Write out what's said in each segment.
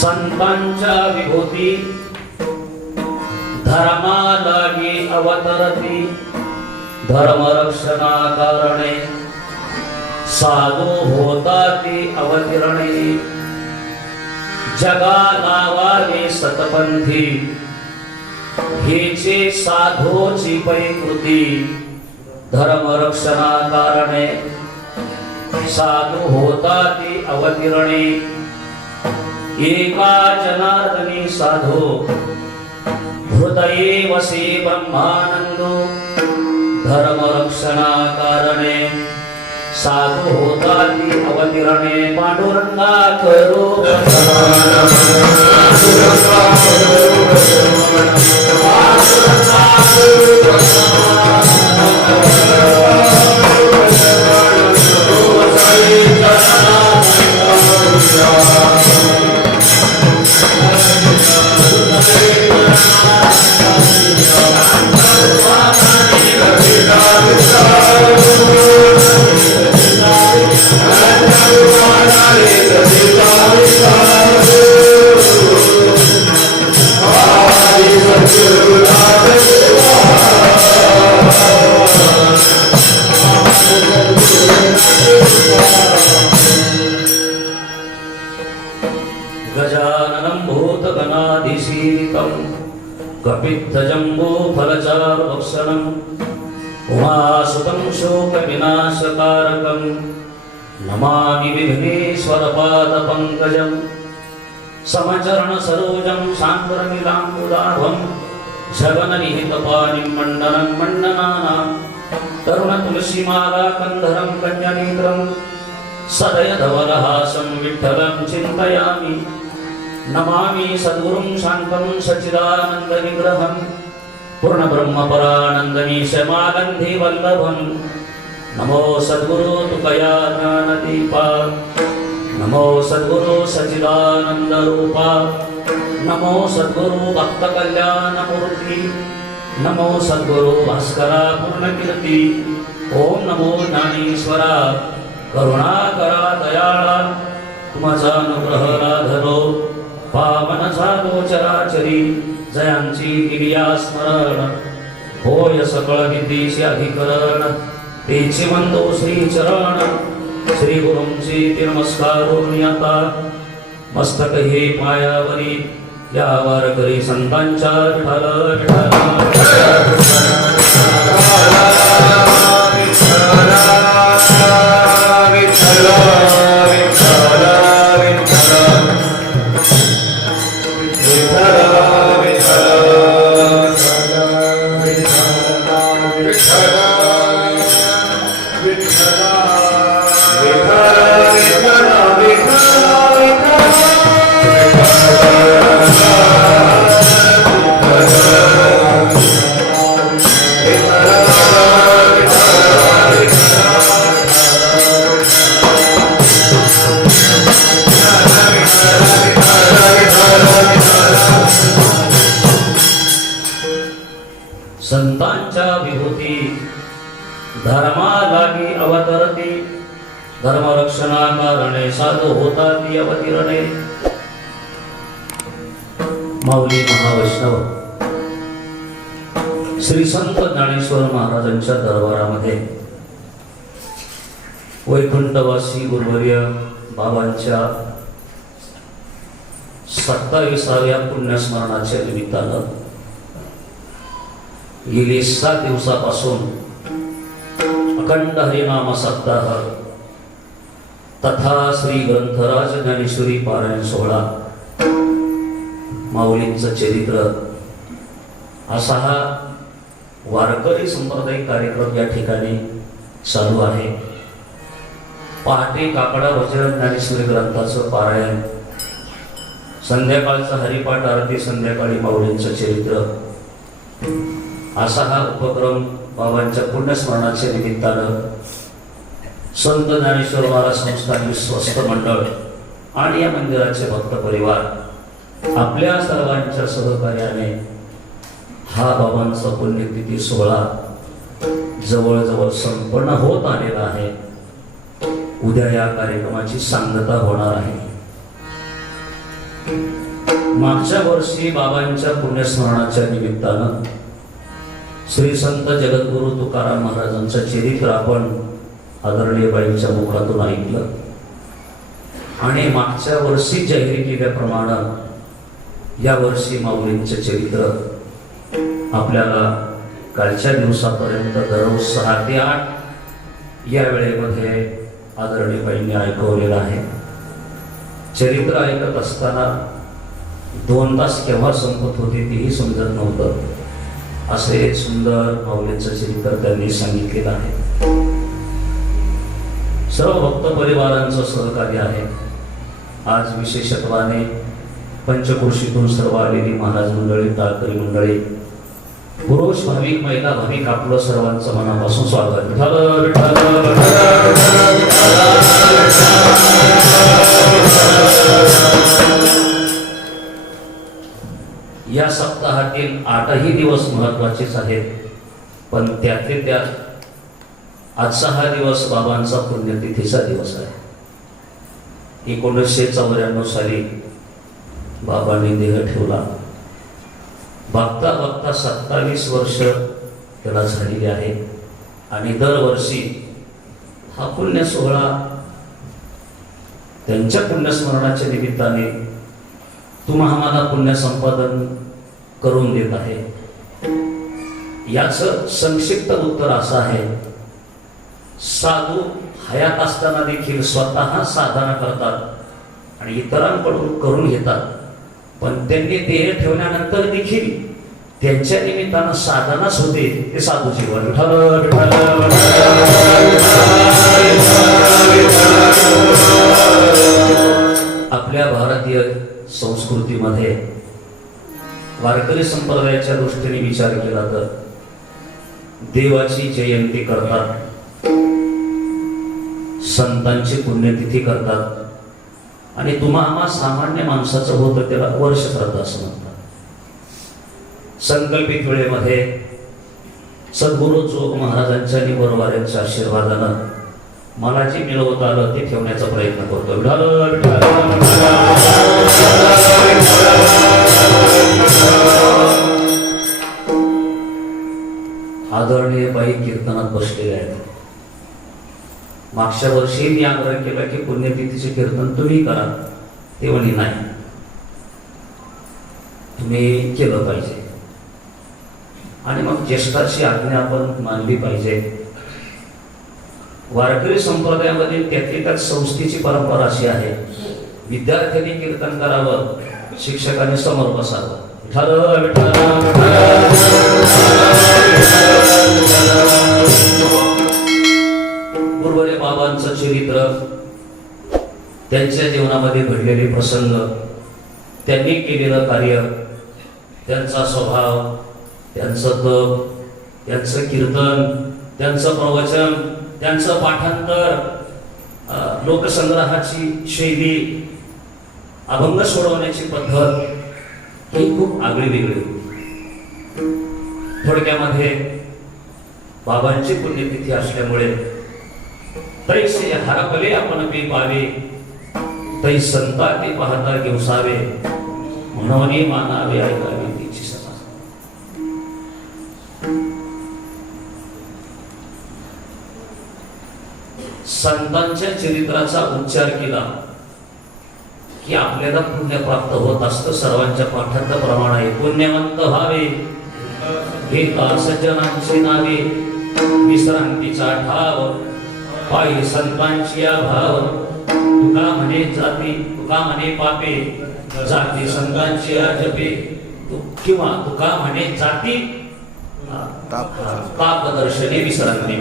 संतांच्या विभूती धर्मालागी अवतरती धर्मरक्षणा कारणे साधू होताती अवतीर्णे जगा लावावे सतपंथी हेचे साधूची पैकृती धर्मरक्षणा कारणे साधू होताती अवतीर्णे एका जनार्दनी साधो हृदये वसे ब्रह्मानंदो धर्मरक्षणा कारणे साधू होताती अवतीर्णे पांडुरंगा करो गजाननं भूतगणाधिसेवितं कपित्थजम्बूफलचारुभक्षणं उमासुतं शोकविनाशकारकं नमामि विघ्नेश्वरपादपङ्कजं समचरणसरोजं शान्तरमिलाम्बुदाभं जगन्निहितपाणिं मण्डनं मण्डनानां तरुणतुलसीमालाकन्धरं कन्यनेत्रं सदयधवलहासं विठ्ठलं चिन्तयामि नमामि सद्गुरुं शान्तं सच्चिदानन्दविग्रहं पूर्णब्रह्मपरानन्दमीशमागन्धि वल्लभं नमो सद्गुरु तुकया ज्ञानदीपा नमो सद्गुरु सच्चिदानन्दरूपा नमो सद्गुरु भक्तकल्याणमूर्ति नमो सद्गुरु भास्करा पूर्णकीर्ति ओम नमो ज्ञानेश्वरा करुणाकरा दयाळा तुमचा अनुग्रह लाधलो पावन झालो चराचरी जयांची किरिया स्मरण होय सकळ विद्येचे अधिकरण तेचे वंदो श्री चरण श्री गुरूंची नमस्कारोनी आता मस्तक हे पायावरी यावर करी संतांच्या विठ्ठल संतांच्या विभूती धर्मालागी अवतरती धर्मरक्षणा कारणे साधू होताती अवतीर्णे माऊली महावैष्णव श्री संत ज्ञानेश्वर महाराजांच्या दरबारामध्ये वैकुंठवासी गुरुवर्य बाबांच्या 27व्या पुण्यस्मरणाच्या निमित्तानं गेली 7 दिवसापासून अखंड हरिनाम सप्ताह तथा श्री ग्रंथराज ज्ञानेश्वरी पारायण सोहळा माऊलींचं चरित्र असा हा वारकरी संप्रदायिक कार्यक्रम या ठिकाणी चालू आहे। पहाटे काकडा वज्र ज्ञानेश्वरी ग्रंथाचं पारायण, संध्याकाळचा हरिपाठ आरती, संध्याकाळी माऊलींचं चरित्र असा हा उपक्रम बाबांच्या पुण्यस्मरणाच्या निमित्तानं संत ज्ञानेश्वर महाराज संस्थान विश्वस्त मंडळ आणि या मंदिराचे भक्त परिवार आपल्या सर्वांच्या सहकार्याने हा बाबांचा पुण्यतिथी सोहळा जवळजवळ संपन्न होत आलेला आहे। उद्या या कार्यक्रमाची सांगता होणार आहे। मागच्या वर्षी बाबांच्या पुण्यस्मरणाच्या निमित्तानं श्री संत जगद्गुरु तुकाराम महाराजांचं चरित्र आपण आदरणीय बाईंच्या मुखातून ऐकलं आणि मागच्या वर्षी जाहीर केल्याप्रमाणे या वर्षी माऊलींचे चरित्र आपल्याला कालच्या दिवसापर्यंत दररोज 6 ते 8 या वेळेमध्ये आदरणीय बाईंनी ऐकवलेलं आहे. चरित्र ऐकत असताना 2 तास केव्हा संपत होते तेही समजत नव्हतं. असे सुंदर माऊलींचं चरित्र त्यांनी सांगितलेलं आहे. सर्व भक्त परिवारांचं सहकार्य आहे. आज विशेषत्वाने पंचक्रोशीतून सर्व आलेली महाराज मंडळी, टाळकरी मंडळी, पुरुष भाविक, महिला भाविक, आपलं सर्वांचं मनापासून स्वागत. या सप्ताहातील 8ही दिवस महत्वाचेच आहेत, पण त्यातले त्यात आजचा हा दिवस बाबांचा पुण्यतिथीचा दिवस आहे. 1994 साली बाबांनी देह ठेवला. बघता बघता 27 वर्ष त्याला झालेली आहे आणि दरवर्षी हा पुण्य सोहळा त्यांच्या पुण्यस्मरणाच्या निमित्ताने तुम्हा आम्हाला पुण्य संपादन करून देत आहे. याचं संक्षिप्त उत्तर असं आहे, साधू हयात असताना देखील स्वतः साधना करतात आणि इतरांकडून करून घेतात, पण त्यांनी देह ठेवल्यानंतर देखील त्यांच्या निमित्तानं साधनाच होते. ते साधू जीवन. आपल्या भारतीय संस्कृतीमध्ये वारकरी संप्रदायाच्या दृष्टीने विचार केला तर देवाची जयंती करतात, संतांची पुण्यतिथी करतात आणि तुम्हा सामान्य माणसाचं होतं त्याला वर्ष श्राद्ध असं म्हणतात. संकल्पित वेळेमध्ये सद्गुरु जोग महाराजांच्या आणि बरोबऱ्यांच्या आशीर्वादानं मला जे मिळवत आलं ते ठेवण्याचा प्रयत्न करतो. आदरणीय बाई कीर्तनात बसलेले आहेत. मागच्या वर्षी मी आग्रह केला की पुण्यतिथीचे कीर्तन तुम्ही करा. ते म्हणे नाही, तुम्ही केलं पाहिजे आणि मग ज्येष्ठाची आज्ञा आपण मानली पाहिजे. वारकरी संप्रदायामध्ये त्यातली त्यात संस्थेची परंपरा अशी आहे, विद्यार्थ्यांनी कीर्तन करावं, शिक्षकांनी समोर बसावं. गुरुवारी बाबांचं चरित्र, त्यांच्या जीवनामध्ये घडलेले प्रसंग, त्यांनी केलेलं कार्य, त्यांचा स्वभाव, त्यांचं तप, त्यांचं कीर्तन, त्यांचं प्रवचन, त्यांचं पाठांतर, लोकसंग्रहाची शैली, अभंग सोडवण्याची पद्धत ही खूप आगळी वेगळी. थोडक्यामध्ये बाबांची पुण्यतिथी असल्यामुळे तैसे हरपले आपण पी पावे, तै संता ते पाहता घेवसावे, म्हणून मानावे ऐकावे तिची सभा. संतांच्या चरित्राचा उच्चार केला की आपल्याला पुण्य प्राप्त होत असतं. सर्वांच्या पाठांत प्रमाण आहे, पुण्यवंत व्हावे घेता सज्जनांची नावे, विश्रांतीचा ठाव पायी संतांची भाव. तुका म्हणे जाती, तुका म्हणे पापे, जाती संतांची जपे, किंवा तुका म्हणे जाती ताप दर्शने विश्रांती.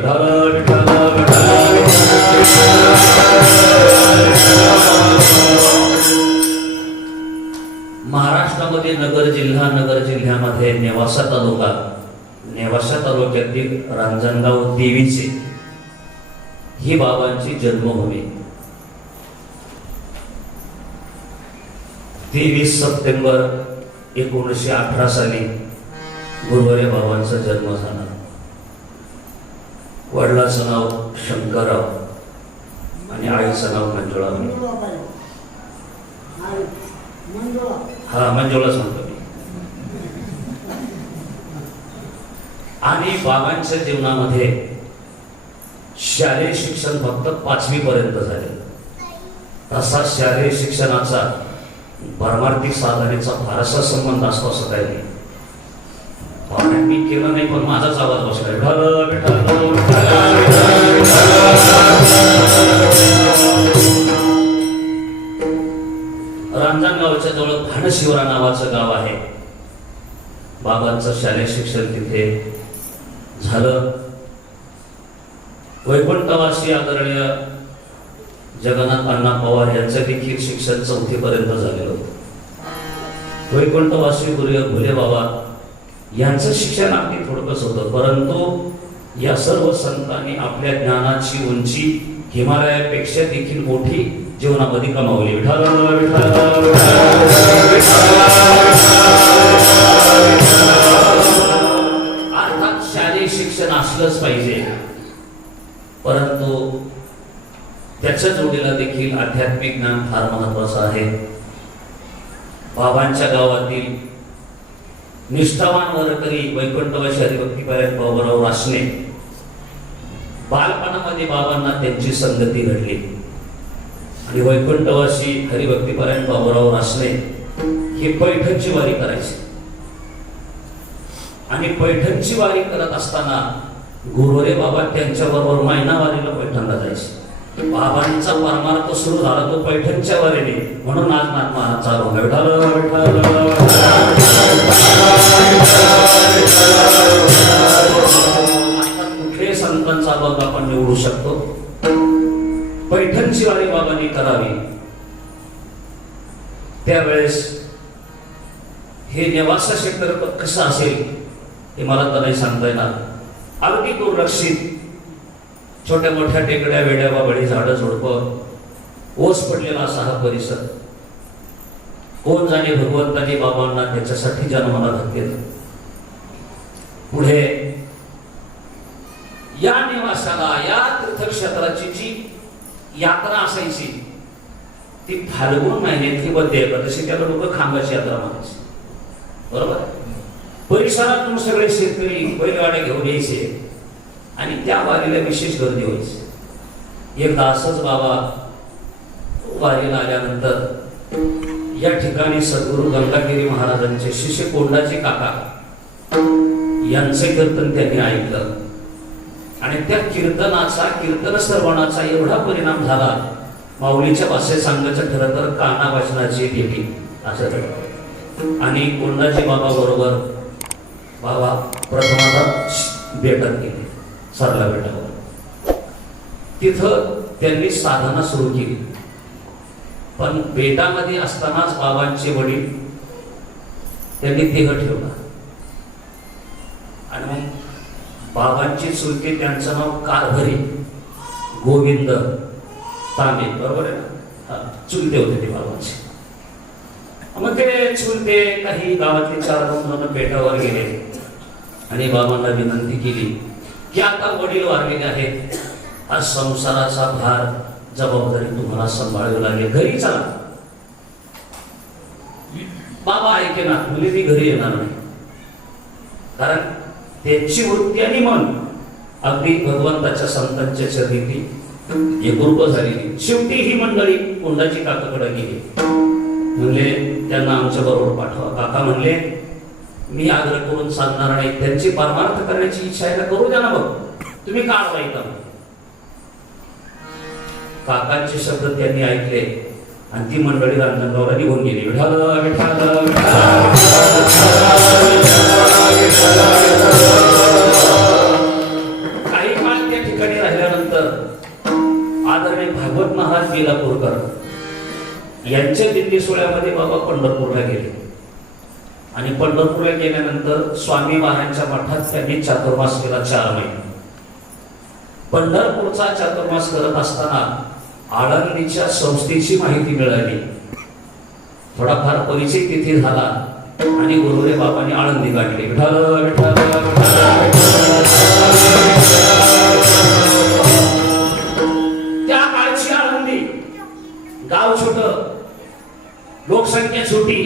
महाराष्ट्रामध्ये नगर जिल्ह्यामध्ये नेवासा तालुक्यातील रांजणगाव देवीचे ही बाबांची जन्मभूमी. 23 सप्टेंबर 1918 साली गुरुवारी बाबांचा जन्म झाला. वडिलांचं नाव शंकरराव आणि आईचं नाव मंजुळाबाई. हा मंजुळा सांगतो मी. आणि बाबांच्या जीवनामध्ये शालेय शिक्षण फक्त 5वी पर्यंत झाले. तसा शालेय शिक्षणाचा परमार्थिक साधनेचा फारसा संबंध असतो असं काही नाही. मी केलं नाही पण माझाच आवाज बसला. रांजणगावच्या जवळ भानशिवरा नावाचं गाव आहे. बाबांचं शालेय शिक्षण तिथे झालं. वैकुंठवासी आदरणीय जगन्नाथ अण्णा पवार यांचं देखील शिक्षण 4थी पर्यंत झालेलं होतं. वैकुंठवासी भोले बाबा यांचं शिक्षण अगदी थोडकंच होतं, परंतु या सर्व संतांनी आपल्या ज्ञानाची उंची हिमालयापेक्षा देखील मोठी जीवनामध्ये कमावली. अर्थात शालेय शिक्षण असलंच पाहिजे, परंतु त्याच्या जोडीला देखील आध्यात्मिक ज्ञान फार महत्वाचं आहे. बाबांच्या गावातील निष्ठावान वरकरी वैकुंठवासी हरिभक्तीपरायण बाबूराव रासने, बालपणामध्ये बाबांना त्यांची संगती घडली आणि वैकुंठवासी हरिभक्तीपरायण बाबूराव रासने हे पैठणची वारी करायचे. आणि पैठणची वारी करत असताना गुरुवरे बाबा त्यांच्याबरोबर महिनावारीला पैठणला जायचे. बाबांचा परमार्थ सुरू झाला तो पैठणच्या वारीने, म्हणून आज नाथमाळा चालू कुठल्याही संतांचा भाग आपण निवडू शकतो. पैठणची वारी बाबांनी करावी. त्यावेळेस हे नेवासा क्षेत्र कसं असेल हे मला तर नाही सांगता येणार. अगदी दुर्लक्षित, छोट्या मोठ्या टेकड्या, वेड्या बाबळी, झाडं झुडपं, ओस पडलेला असा हा परिसर. कोण जाणे भगवंतानी बाबांना त्याच्यासाठी जन्माला घातलेलं. पुढे या निवासाला, या तीर्थक्षेत्राची जी यात्रा असायची ती फाल्गुन महिन्यातली बद्ध एकादशी, त्याला लोक खांबाची यात्रा म्हणायची. बरोबर. परिसरातून सगळे शेतकरी बैलगाड्या घेऊन यायचे आणि त्या वारीला विशेष गर्दी व्हायची. एकदा असंच बाबा वारीला आल्यानंतर या ठिकाणी सद्गुरू गंगागिरी महाराजांचे शिष्य कोंडाचे काका यांचे कीर्तन त्यांनी ऐकलं आणि त्या कीर्तन श्रवणाचा एवढा परिणाम झाला, माऊलीच्या भाषेत सांगायचं ठरलं तर काना वाचनाची भेटी असं ठरलं. आणि कोंडाजी बाबा बरोबर बाबा प्रथमतः भेटत गेले सरला बेटावर. तिथं त्यांनी साधना सुरू केली. पण बेटामध्ये असतानाच बाबांचे वडील त्यांनी देह ठेवला आणि मग बाबांची चुलते, त्यांचं नाव कारभारी गोविंद तांबे, बरोबर आहे ना, चुलते होते ते बाबांचे. मग ते चुलते काही गावातले 4 जण बेटावर गेले आणि बाबांना विनंती केली की आता वडील वारलेले आहेत, आज संसाराचा भार जबाबदारी तुम्हाला सांभाळावी लागेल, घरी चला. बाबा ऐके ना, मुली ती घरी येणार नाही, कारण त्यांची वृत्ती आणि मन अगदी भगवंताच्या संतांच्या चरणी ती एकरूप झालेली. शेवटी ही मंडळी कोंडाची काकाकडे गेली. म्हणले त्यांना आमच्या बरोबर पाठवा. काका म्हणले मी आग्रह करून सांगणार नाही, त्यांची परमार्थ करण्याची इच्छा आहे का करू द्या ना, बघ तुम्ही का अडवायता. काकांचे शब्द त्यांनी ऐकले आणि ती मंडळी रांजणगावला निघून गेली. काही काळ त्या ठिकाणी राहिल्यानंतर आदरणीय भागवत महाराज बेलापूरकर यांच्या दिंडी सोहळ्यामध्ये बाबा पंढरपूरला गेले आणि पंढरपूरला गेल्यानंतर स्वामी महाराजांच्या मठात त्यांनी चातुर्मास केला 4 महिने. पंढरपूरचा चातुर्मास करत असताना आळंदीच्या संस्थेची माहिती मिळाली. थोडाफार परिचय तिथे झाला आणि गुरुरे बाबांनी आळंदी काढली. त्या काळची आळंदी गाव छोट, लोकसंख्या छोटी,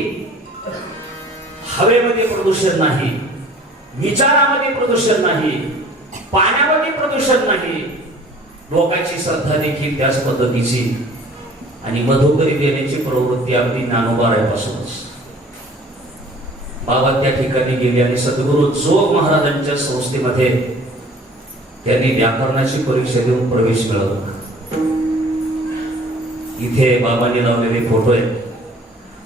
हवेमध्ये प्रदूषण नाही, विचारामध्ये प्रदूषण नाही, पाण्यामध्ये प्रदूषण नाही, लोकांची श्रद्धा देखील त्याच पद्धतीची आणि मधुकरी देण्याची प्रवृत्ती अगदी ज्ञानोबारायापासूनच. बाबा त्या ठिकाणी गेले आणि सद्गुरू जोग महाराजांच्या संस्थेमध्ये त्यांनी व्याकरणाची परीक्षा देऊन प्रवेश मिळवला. इथे बाबांनी लावलेले फोटो आहेत.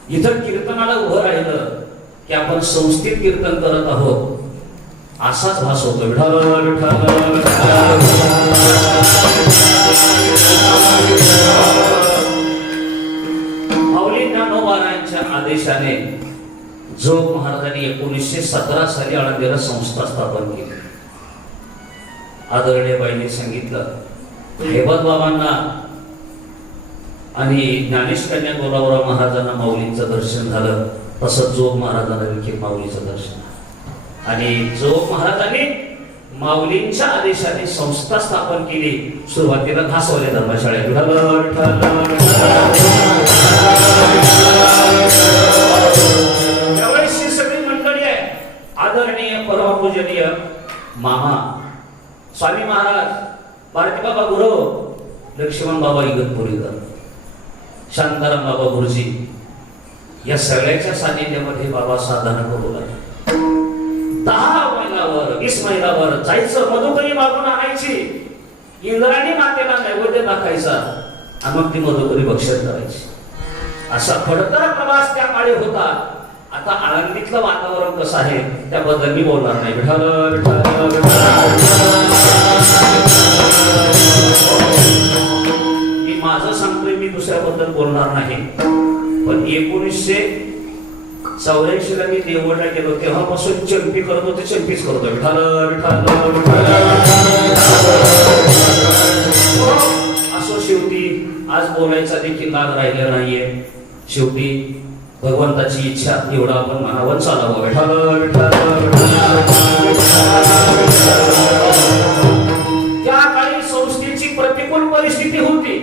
इथं कीर्तनाला उभं राहिलं की आपण संस्थेत कीर्तन करत आहोत असाच भास होतो. विठ्ठल विठ्ठल माऊली ज्ञानोबारायांच्या आदेशाने जोग महाराजांनी 1917 साली आळंदीला संस्था स्थापन केली. आदरणीय बाईंनी सांगितलं, हेबत बाबांना आणि ज्ञानेश कन्या गोलावराव महाराजांना माऊलींचं दर्शन झालं, तसंच जोग महाराजांना देखील माऊलीचं दर्शन. आणि जोग महाराजांनी माऊलींच्या आदेशाने संस्था स्थापन केली. सुरुवातीला घासवले धर्मशाळेत. त्यावेळेस ही सगळी मंडळी आहे. आदरणीय परमपूजनीय मामा स्वामी महाराज, भारतीबाबा गुरव, लक्ष्मण बाबा इगतपुरीकर, शांताराम बाबा गुरुजी या सगळ्याच्या सानिध्यामध्ये बाबा साधना करू लागले. 10 मैलावर 20 मैलावर जायचं, मधुकरी मागून आणायची, इंद्राणी मातेला नैवेद्य दाखायचा आणि मग ती मधुकरी भक्षण करायची. असा खडतर प्रवास त्या काळी होता. आता आळंदीतलं वातावरण कसं आहे त्याबद्दल मी बोलणार नाही. विठ्ठल विठ्ठल मी माझं सांगतोय, मी दुसऱ्याबद्दल बोलणार नाही. पण 1984 ला मी देवगडला गेलो, तेव्हापासून चंपी करतो ते चंपीच करतो. विठ्ठल विठ्ठल असो. शेवटी आज बोलायचा देखील लाग राहिला नाहीये. शेवटी भगवंताची इच्छा एवढा आपण मनावर चालावं. विठ्ठल विठ्ठल त्या काळी संस्थेची प्रतिकूल परिस्थिती होती.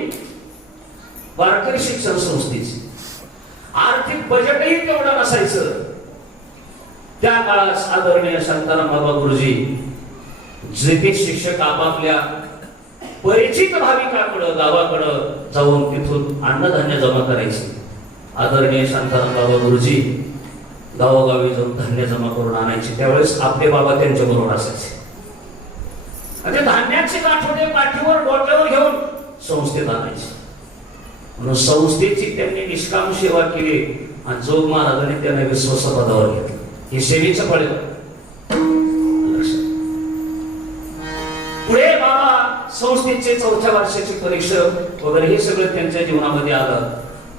वारकरी शिक्षण संस्थेची आर्थिक बजेटही तेवढं नसायचं. त्या काळात आदरणीय शांताराम बाबा गुरुजी जे ते शिक्षक आपापल्या परिचित भाविकाकडं गावाकडं जाऊन तिथून अन्नधान्य जमा करायचे. आदरणीय शांताराम बाबा गुरुजी गावोगावी जाऊन धान्य जमा करून आणायचे. त्यावेळेस आपले बाबा त्यांच्या बरोबर असायचे आणि धान्याचे गाठोडे पाठीवर डोक्यावर घेऊन संस्थेत आणायचे. म्हणून संस्थेची त्यांनी निष्काम सेवा केली आणि जोग महाराजांनी त्यांना विश्वास पदावर घेतलं. हे सेवेचं फळ. पुढे बाबा संस्थेचे 4थ्या वर्षाची परीक्षा वगैरे हे सगळं त्यांच्या जीवनामध्ये आलं.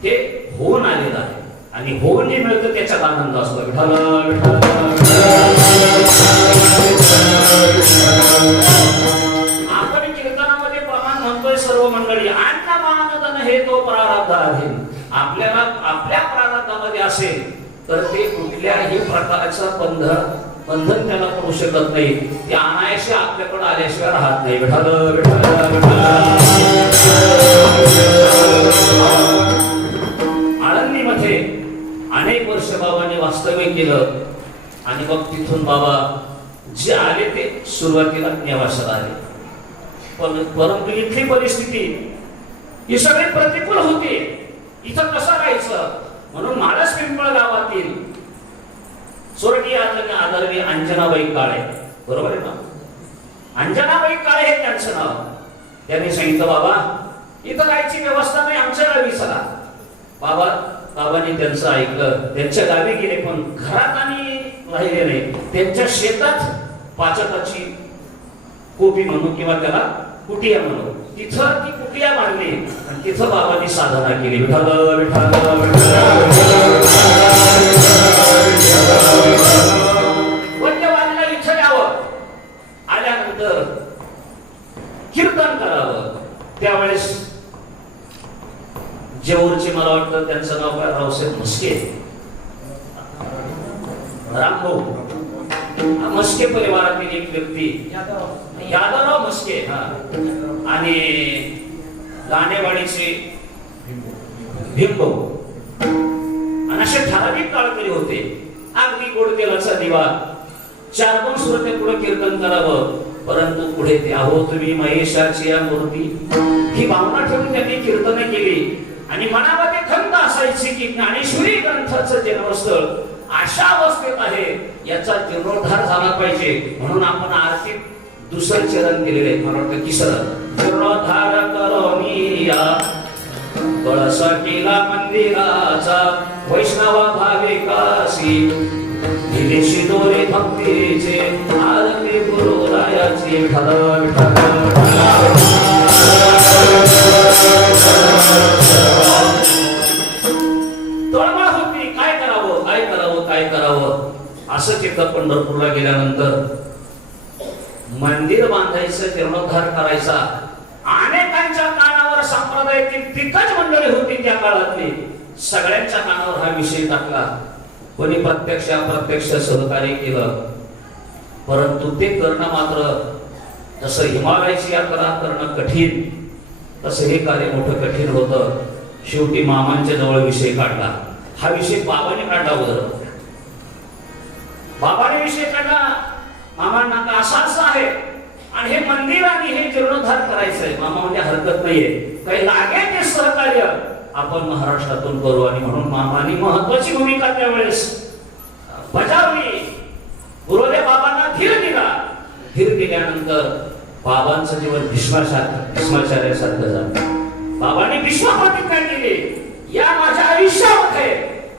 ते होऊन आलेलं आहे आणि होऊन जे मिळतं त्याच्यात आनंद असतो. विठ्ठल आपण कीर्तनामध्ये प्रमाण म्हणतोय सर्व मंडळी, अन्न मानधन हे तो प्रारब्ध आहे. आपल्याला आपल्या प्रारब्धामध्ये असेल तर ते कुठल्याही प्रकारचं बंधन त्याला करू शकत नाही. ते अनायासे आपल्याकडे आल्याशिवाय राहत नाही. विठ्ठल आळंदीमध्ये अनेक वर्ष बाबांनी वास्तव्य केलं आणि मग तिथून बाबा जे आले ते सुरुवातीला नेवासाला आले. पण परंतु इथली परिस्थिती ही सगळी प्रतिकूल होती. इथं कसं राहायचं म्हणून माळस पिंपळ गावातील स्वर्गीय आदरणीय अंजनाबाई काळे, बरोबर आहे ना, अंजनाबाई काळे हे त्यांचं नाव. त्यांनी सांगितलं, बाबा इथं राहायची व्यवस्था नाही, आमच्या गावी चला. बाबांनी त्यांचं ऐकलं. त्यांच्या गावी गेले पण घरात आणि राहिले नाही. त्यांच्या शेतात पाचकाची कोपी म्हणू किंवा त्याला कुटिया म्हणू, तिथं ती कुटिया बांधली आणि तिथं बाबांनी साधना केली. विठ्ठल विठ्ठल वंद्यवादीला इथं यावं, आल्यानंतर कीर्तन करावं. त्यावेळेस जेऊरचे मला वाटतं त्यांचं नाव काय, रावसाहेब म्हस्के, रामभाऊ म्हस्के परिवारातील एक व्यक्ती, यादवराव म्हस्के, आणि लांडेवाडीचे भीमभाऊ धार्मिक काळकरी होते. अगदी गोड तेलाचा दिवा 4-5 श्रोते पुढे कीर्तन करावं, परंतु पुढे ते अहो तुम्ही महेशाची या मूर्ती ही भावना ठेवून त्यांनी कीर्तन केली आणि मनामध्ये खंत असायची की ज्ञानेश्वरी ग्रंथाचं जन्मस्थळ अशा अवस्थेत आहे, याचा जीर्णोद्धार झाला पाहिजे. म्हणून आपण आरतीत दुसरं चरण केलेलं आहे, मला वाटतं तिसरं. जीर्णोद्धार करोनिया कळसा केला मंदिराचा वैष्णवा भाविकासी दिलेशी दोरे भक्तीचे आरती गुरुरायाची ठरव तळमळ होती. काय करावं काय करावं काय करावं असं चित्त पंढरपूरला गेल्यानंतर मंदिर बांधायचं, जीर्णोद्धार करायचा. अनेकांच्या कानावर संप्रदायातील दिग्गज मंडळी होती त्या काळातली, सगळ्यांच्या कानावर हा विषय टाकला. कोणी प्रत्यक्ष अप्रत्यक्ष सहकार्य केलं, परंतु ते करणं मात्र जसं हिमालयाची यात्रा करणं कठीण तसं हे कार्य मोठं कठीण होतं. शेवटी मामांच्या जवळ विषय काढला. हा विषय बाबाने काढला. उदर बाबाने विषय काढला. मामांना का असं आहे आणि हे मंदिर आणि हे जीर्णोद्धार करायचंय. मामा म्हणजे हरकत नाहीये, काही लागेल ते सहकार्य आपण महाराष्ट्रातून करू. आणि म्हणून मामांनी महत्वाची भूमिका त्यावेळेस बजावली. गुरुदेव बाबांना धीर दिला. धीर दिल्यानंतर बाबांचं जीवन भीष्माचार्यासारखं झालं. बाबांनी भीष्मप्रतिज्ञा केली, या माझ्या आयुष्यामध्ये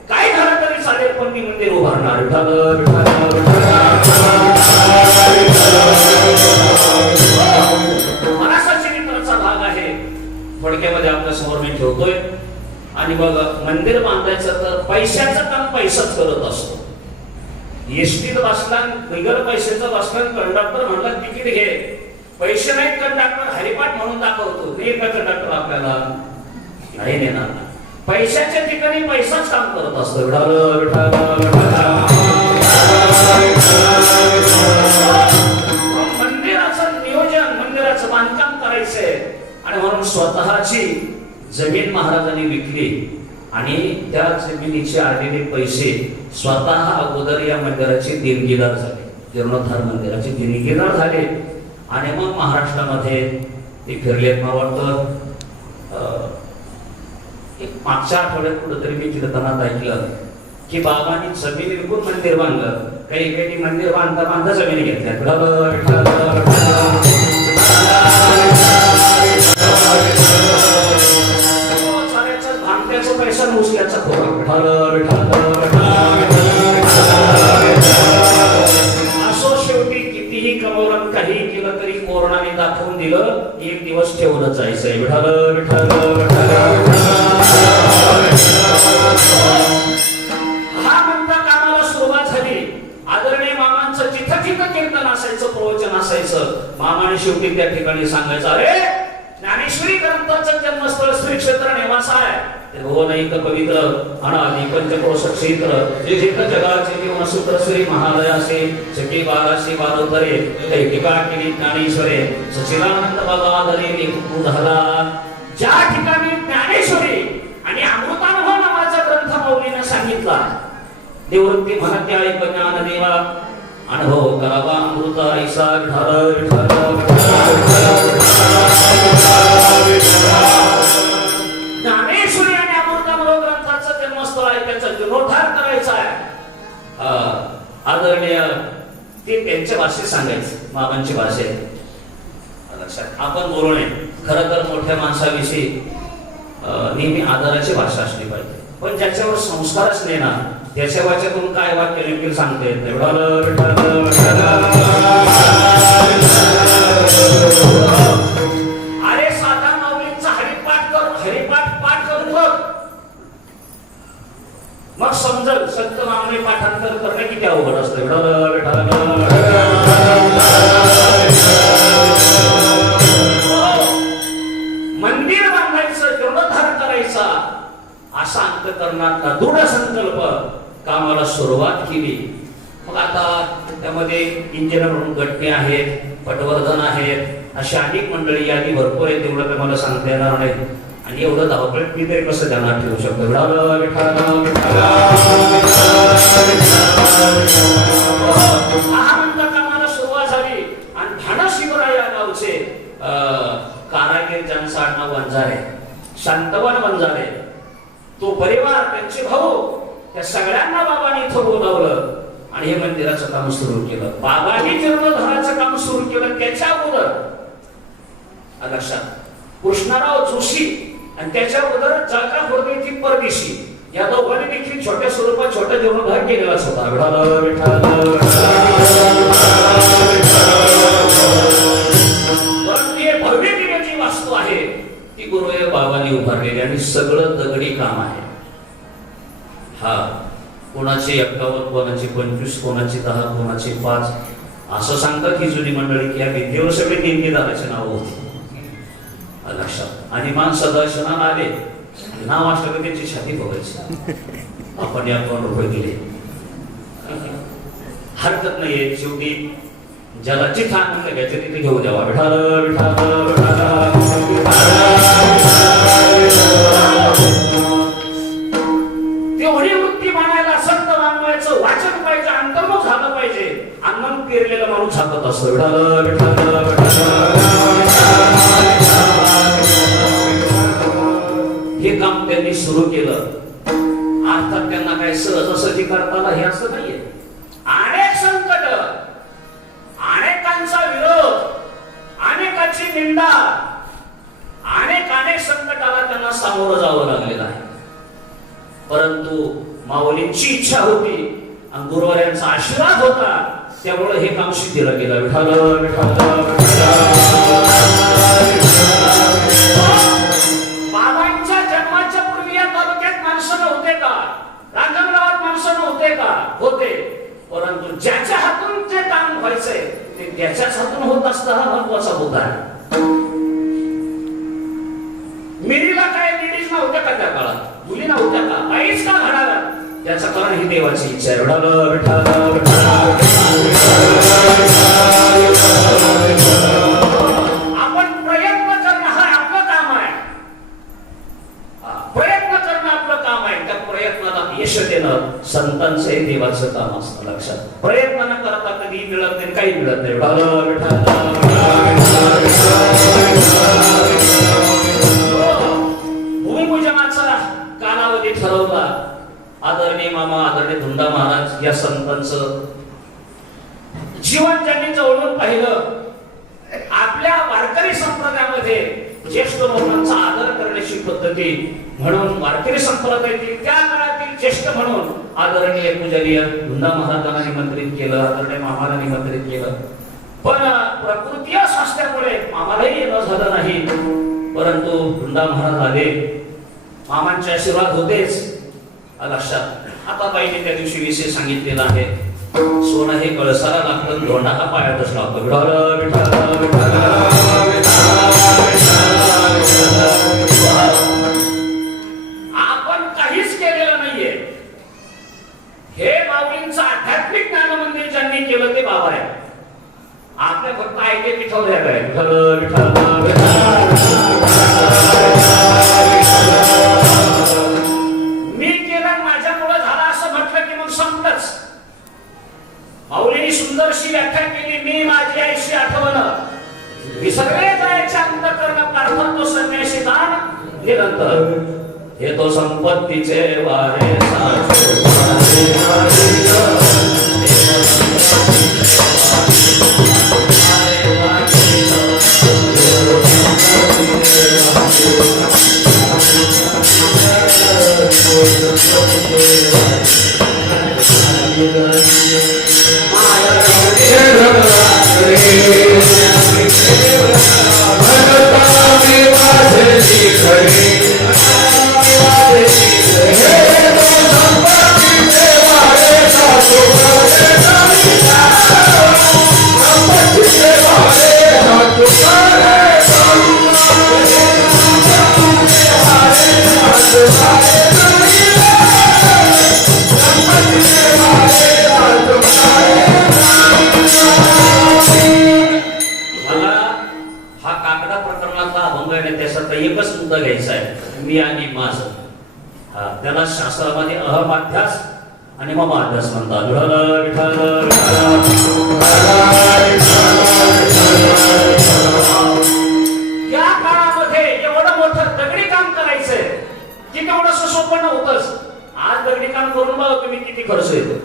काय झालं तरी चालेल, पण मी मंदिर उभारणार. चरित्राचा भाग आहे, थोडक्यामध्ये आपल्या समोर मी ठेवतोय. आणि मग मंदिर बांधायचं तर पैशाचं काम पैसाच करत असतो. एसटीत बसला बिगर पैशाचं बसला, कंडक्टर म्हणला तिकीट घे, पैसे नाहीत कंडक्टर हरिपाठ म्हणून दाखवतो. नाही का कंडक्टर आपल्याला नाही देणार. पैशाच्या ठिकाणी पैसाच काम करत असतो. मंदिराचं नियोजन, मंदिराचं बांधकाम करायचंय आणि म्हणून स्वतःची जमीन महाराजांनी विकली आणि त्या जमिनीचे आलेले पैसे स्वतः अगोदर या मंदिराचे देणगीदार झाले. जीर्णोद्धार मंदिराचे देणगीदार झाले. आणि मग महाराष्ट्रामध्ये ते फिरलेत. मला वाटतं एक मागच्या आठवड्यात कुठंतरी मी कीर्तनात ऐकलं की बाबांनी जमीन विकून मंदिर बांधलं. काही मंदिर बांधता जमीन घेतल्या. भांगत्याचा पैसा मुसल्याचा असो. शेवटी कितीही कमवलं काही केलं तरी कोरोनाने दाखवून दिलं, एक दिवस ठेवलं जायचंय. हा म्हणता कामाला सुरुवात झाली. आदरणीय मामांचं जिथं जिथं कीर्तन असायचं, प्रवचन असायचं, मामाने शेवटी त्या ठिकाणी सांगायचं, अरे ज्ञानेश्वरी ग्रंथाचं जन्मस्थळ श्री क्षेत्र निवास आहे. भुवनैक पवित्र अनादि पंचकोश क्षेत्र जे जगाचे जीवनसूत्र श्री महालयासे सखी बाराशे बारोदरे काही टीका केली ज्ञानेश्वरे सचिदानंद बाबाधरे उधला. ज्या ठिकाणी ज्ञानेश्वरी आणि अमृतानुभव नावाचा ग्रंथ मौलीने सांगितला, देववृत्ती म्हणते ऐक ज्ञान देवा अनुभव करावा अमृत ऐसा ज्ञानेश्वरी आणि अमृतानुभव ग्रंथाचं जन्मस्थळ आहे, त्याचा जीर्णोद्धार करायचा आहे. आदरणीय ते त्यांच्या भाषेत सांगायचं, मामांची भाषा लक्षात आपण बोलू नये. खरं तर मोठ्या माणसाविषयी नेहमी आदराची भाषा असली पाहिजे, पण ज्याच्यावर संस्कारच नाही ना त्याच्या वाच्यातून काय वाक्य नेमके सांगते. अरे साधा माऊलींचा हरिपाठ कर, हरिपाठ पाठ करून बघ, मग समजल संत माऊली पाठांतर करणे किती अवघड असतं. मंदिर बांधायचं, जीर्णोद्धार करायचा असा अंतःकरणातला दृढ संकल्प कामाला सुरुवात केली. मग आता त्यामध्ये इंजिनियर म्हणून गटणे आहेत, पटवर्धन आहेत, अशी अनेक मंडळी यादी भरपूर आहे, तेवढं काही मला सांगता येणार नाही. आणि एवढं धावपळीत मी तरी कसं ध्यानात ठेवू शकतो. त्यांचे भाऊ, त्या सगळ्यांना बाबांनी इथं बोलावलं आणि हे मंदिराचं काम सुरू केलं. बाबांनी जीर्णोद्धाराचं काम सुरू केलं. त्याच्या अगोदर लक्षात कृष्णराव जोशी आणि त्याच्या अगोदर जळका खुर्द येथील परदेशी या दोघांनी देखील छोट्या स्वरूपात छोटा जीर्णोद्धार केलेलाच होता. भव्य दिव्याची वास्तू आहे ती गुरुदेव बाबांनी उभारलेली आणि सगळं दगडी काम आहे. हा कोणाचे 51, कोणाचे 25, कोणाचे 10, कोणाचे 5 असं सांगतात ही जुनी मंडळी की या भिंतीवर सगळे देणगीदाराचे नाव होते लक्षात. आणि माणसं दर्शनाला आले नाव असलं की त्यांची छाती बघायची आपण या 2 रुपये दिले हरकत नाहीये. शेवटी ज्याला जिथं आनंद घ्यायचं तिथे घेऊ द्यावा. तेवढी वृत्ती मानायला संत वाङ्मयाचं वाचन पाहिजे, अंतर्मुख झालं पाहिजे. अन्न पेरलेला माणूस झाकत असतो. हे काम त्यांनी सुरू केलं. अर्थात त्यांना काय सहजासहजी करता आलं हे असं नाहीये. अनेक संकट, अनेकांचा विरोध, अनेकांची निंदा, अनेक संकटाला त्यांना सामोरं जावं लागलेलं आहे. परंतु माऊलींची इच्छा होती आणि गुरुवाऱ्यांचा आशीर्वाद होता त्यामुळे हे काम सिद्धीला गेलं. बाबांच्या जन्माच्या पूर्वी या तालुक्यात माणसं नव्हते का? रांजणगावात माणसं नव्हते का? होते. परंतु ज्याच्या हातून जे काम व्हायचंय ते त्याच्याच हातून होत असतं हा महत्वाचा मुद्दा आहे. मिरीला काय लेडीज नव्हत्या का त्या काळात? मुली नव्हत्या का? काहीच का घडाला? त्याचं कारण ही देवाची इच्छा आहे. आपण प्रयत्न करणं हा आपलं काम आहे. प्रयत्न करणं आपलं काम आहे. त्या प्रयत्नाला यश देणं संतांचं हे देवाचं काम असतं लक्षात. प्रयत्न न करता कधी मिळत नाही, काही मिळत नाही. भूमिपूजनाचा कालावधी ठरवला. आदरणीय मामा आदरणीय धुंडा महाराज या संतांचं जीवन ज्यांनी जवळून पाहिलं. आपल्या वारकरी संप्रदायामध्ये ज्येष्ठ लोकांचा आदर करण्याची पद्धती म्हणून वारकरी संप्रदायातील त्या काळातील ज्येष्ठ म्हणून आदरणीय पूजनीय धुंडा महाराजांना निमंत्रित केलं, आदरणीय मामाला निमंत्रित केलं. पण प्रकृतीय स्वास्थ्यामुळे मामालाही येणं झालं नाही. परंतु धुंडा महाराज आले. मामांचे आशीर्वाद होतेच लक्षात. आता बाईने त्या दिवशी विषय सांगितलेला आहे. सोनं हे कळसाला लागतं, धोंडा हा पायातच लागतो. आपण काहीच केलेलं नाहीये. हे माऊलींचं आध्यात्मिक ज्ञान मंदिर ज्यांनी केलं ते बाबा आहे. आपल्या फक्त ऐके पिठवल्या काय मी केलं माझ्यामुळे झालं असं म्हटलं की मग संपलंच. माऊलींनी सुंदरशी व्याख्या केली. मी माझी आईशी आठवण विसरले जायचे अंतःकरण प्रार्थना तो संन्यासी दान निरंतर. हे तो संपत्तीचे वारे एकच मुद्दा घ्यायचा आहे. मी आणि माझं त्याला शास्त्रामध्ये अहमाध्यास आणि ममाध्यास म्हणतात. या काळामध्ये एवढं मोठं दगडी काम करायचंय की तेवढं सोपं नव्हतंच. आज दगडी काम करून बघा तुम्ही किती खर्च येतो.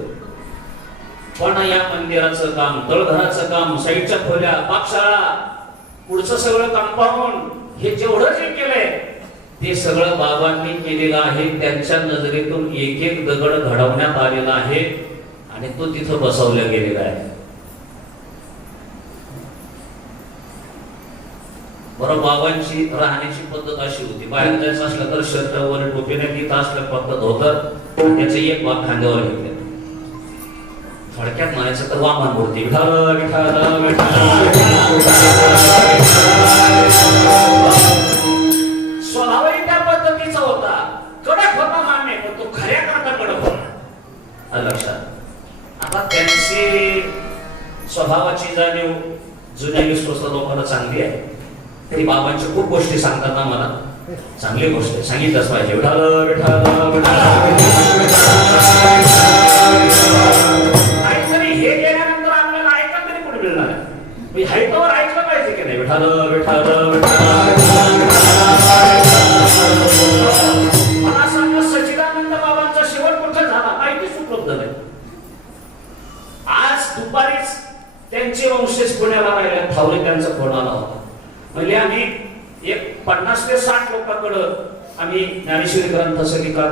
पण या मंदिराचं काम, तळघराचं काम, साईडच्या खोल्या, पाकशाळा, पुढचं सगळं कंपाऊंड, हे जेवढं जे केलंय ते सगळं बाबांनी केलेलं आहे. त्यांच्या नजरेतून एक एक दगड घडवण्यात आलेला आहे आणि तो तिथं बसवला गेलेला आहे. बरं, बाबांची राहण्याची पद्धत अशी होती, बाहेर जायचं असलं तर शर्ट वर टोपी नाही, तिथं असलं फक्त धोतर, त्याचं एक भाग खांद्यावर घेतलं. थोडक्यात म्हणायचं तर वामन मूर्ती, विठाल विठाल स्वभावही त्या पद्धतीचा होता. कडक होता मान्य, पण तो खऱ्या करता कडक होता. लक्षात. आता त्यांची स्वभावाची जाणीव जुन्या विश्वस्त लोकांना चांगली आहे. ती बाबांच्या खूप गोष्टी सांगतात ना मला, चांगली गोष्ट सांगितलंच पाहिजे. विठाल विठाल काहीतरी हे गेल्यानंतर आपल्याला ऐकायला तरी कुठे मिळणार आहे? हायतावर ऐकलं पाहिजे की नाही? विठाल विठाल मला सांगा, सच्चिदानंद बाबांचा शेवट कुठे झाला माहितीच उपलब्ध नाही. आज दुपारीच त्यांचे वंशज पुण्याला राहिले, थावरे त्यांचा फोन आला होता. म्हणजे आम्ही एक 50 ते 60 लोकांकडं आम्ही ज्ञानेश्वरी ग्रंथाचं लिखाण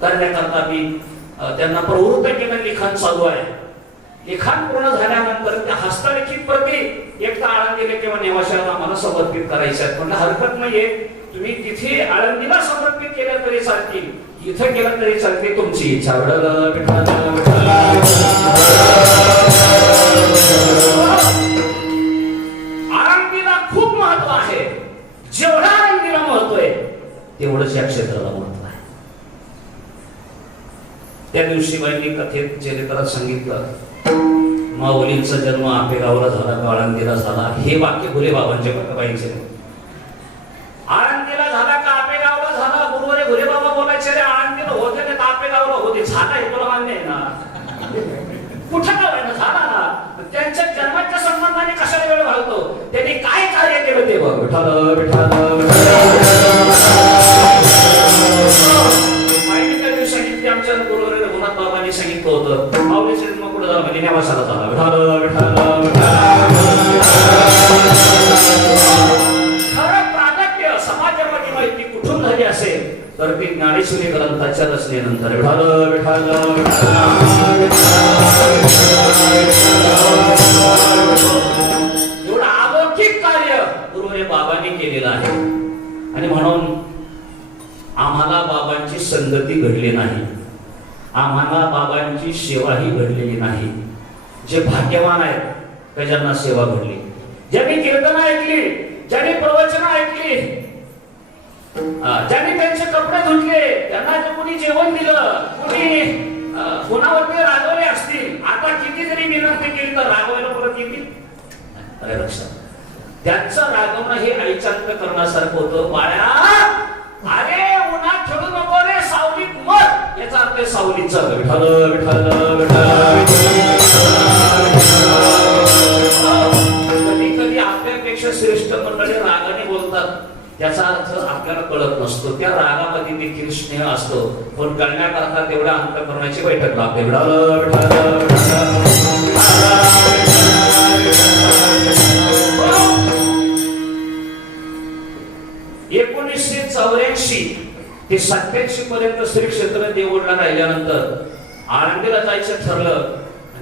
करण्याकरता आम्ही त्यांना प्रवृत्त केलं. लिखाण चालू आहे. लिखाण पूर्ण झाल्यानंतर त्या हस्तलिखित प्रती एक तर आळंदीला किंवा नेवाशाला आम्हाला समर्पित करायच्या आहेत. म्हणजे हरकत नाहीये, तुम्ही तिथे आळंदीला समर्पित केल्या तरी चालतील, इथं केलं तरी चालते, तुमची इच्छा. आळंदीला खूप महत्व आहे. जेवढा आळंदीला महत्व आहे तेवढंच या क्षेत्राला महत्व आहे. त्या दिवशी बाईंनी कथेत चरित्रात सांगितलं, माऊलींचा जन्म आपेगावला झाला का आळंदीला झाला, हे वाक्य भुले बाबांचे बाईंचे. आळंदीला झाला का आपेगावला झाला, गुरुवारी भुले बाबा बोलायचे, रे आळंदीला होते नाही आपेगावला होते. झाला हे तुला मान्य आहे ना? कुठं काय ना झाला ना. त्यांच्या जन्माच्या संबंधाने कशाला वेळ घालतो? त्यांनी काय कार्य केलं ते बघ. विठाल विठाल सांगितले आमच्या गुरुवारी रघुनाथ बाबांनी सांगितलं होतं, माऊलीचा जन्म कुठं झाला म्हणजे नेवासाला झाला. विठाल विठाल खरं प्रागट्य समाजामध्ये माहिती कुठून झाली असेल तर ती ज्ञानेश्वरी ग्रंथाच्या रचनेनंतर. विठाल विठाल एवढं अलौकिक कार्य गुरुवारी बाबांनी केलेलं आहे. आणि म्हणून आम्हाला बाबांची संगती घडली नाही, आम्हाला बाबांची सेवाही घडलेली नाही. जे भाग्यवान आहेत त्या ज्यांना सेवा घडली, ज्यांनी कीर्तन ऐकली, ज्यांनी प्रवचन ऐकली, ज्यांनी त्यांचे कपडे धुतले, त्यांना कोणी जेवण दिलं, कोणी कोणावरती रागवले असतील. आता किती जरी विनंती केली तर रागवायला परत येतील. अरे लक्षात, त्यांचं रागवणं हे आईचांत करण्यासारखं होतं. बाळा अरे उन्हात खेळू नको रे, सावलीत मर, याचा अर्थ सावलीचा. विठाल विठाल कधी कधी आपल्यापेक्षा श्रेष्ठ मंडळी रागाने बोलतात, त्याचा अर्थ आपल्याला कळत नसतो. त्या रागामध्ये देखील स्नेह असतो, पण कळण्याकरता तेवढा अंतःकरणाची बैठक लागते. विठाल विठाल 1984 ते 87 पर्यंत श्री क्षेत्र देवळला राहिल्यानंतर आळंदीला जायचं ठरलं.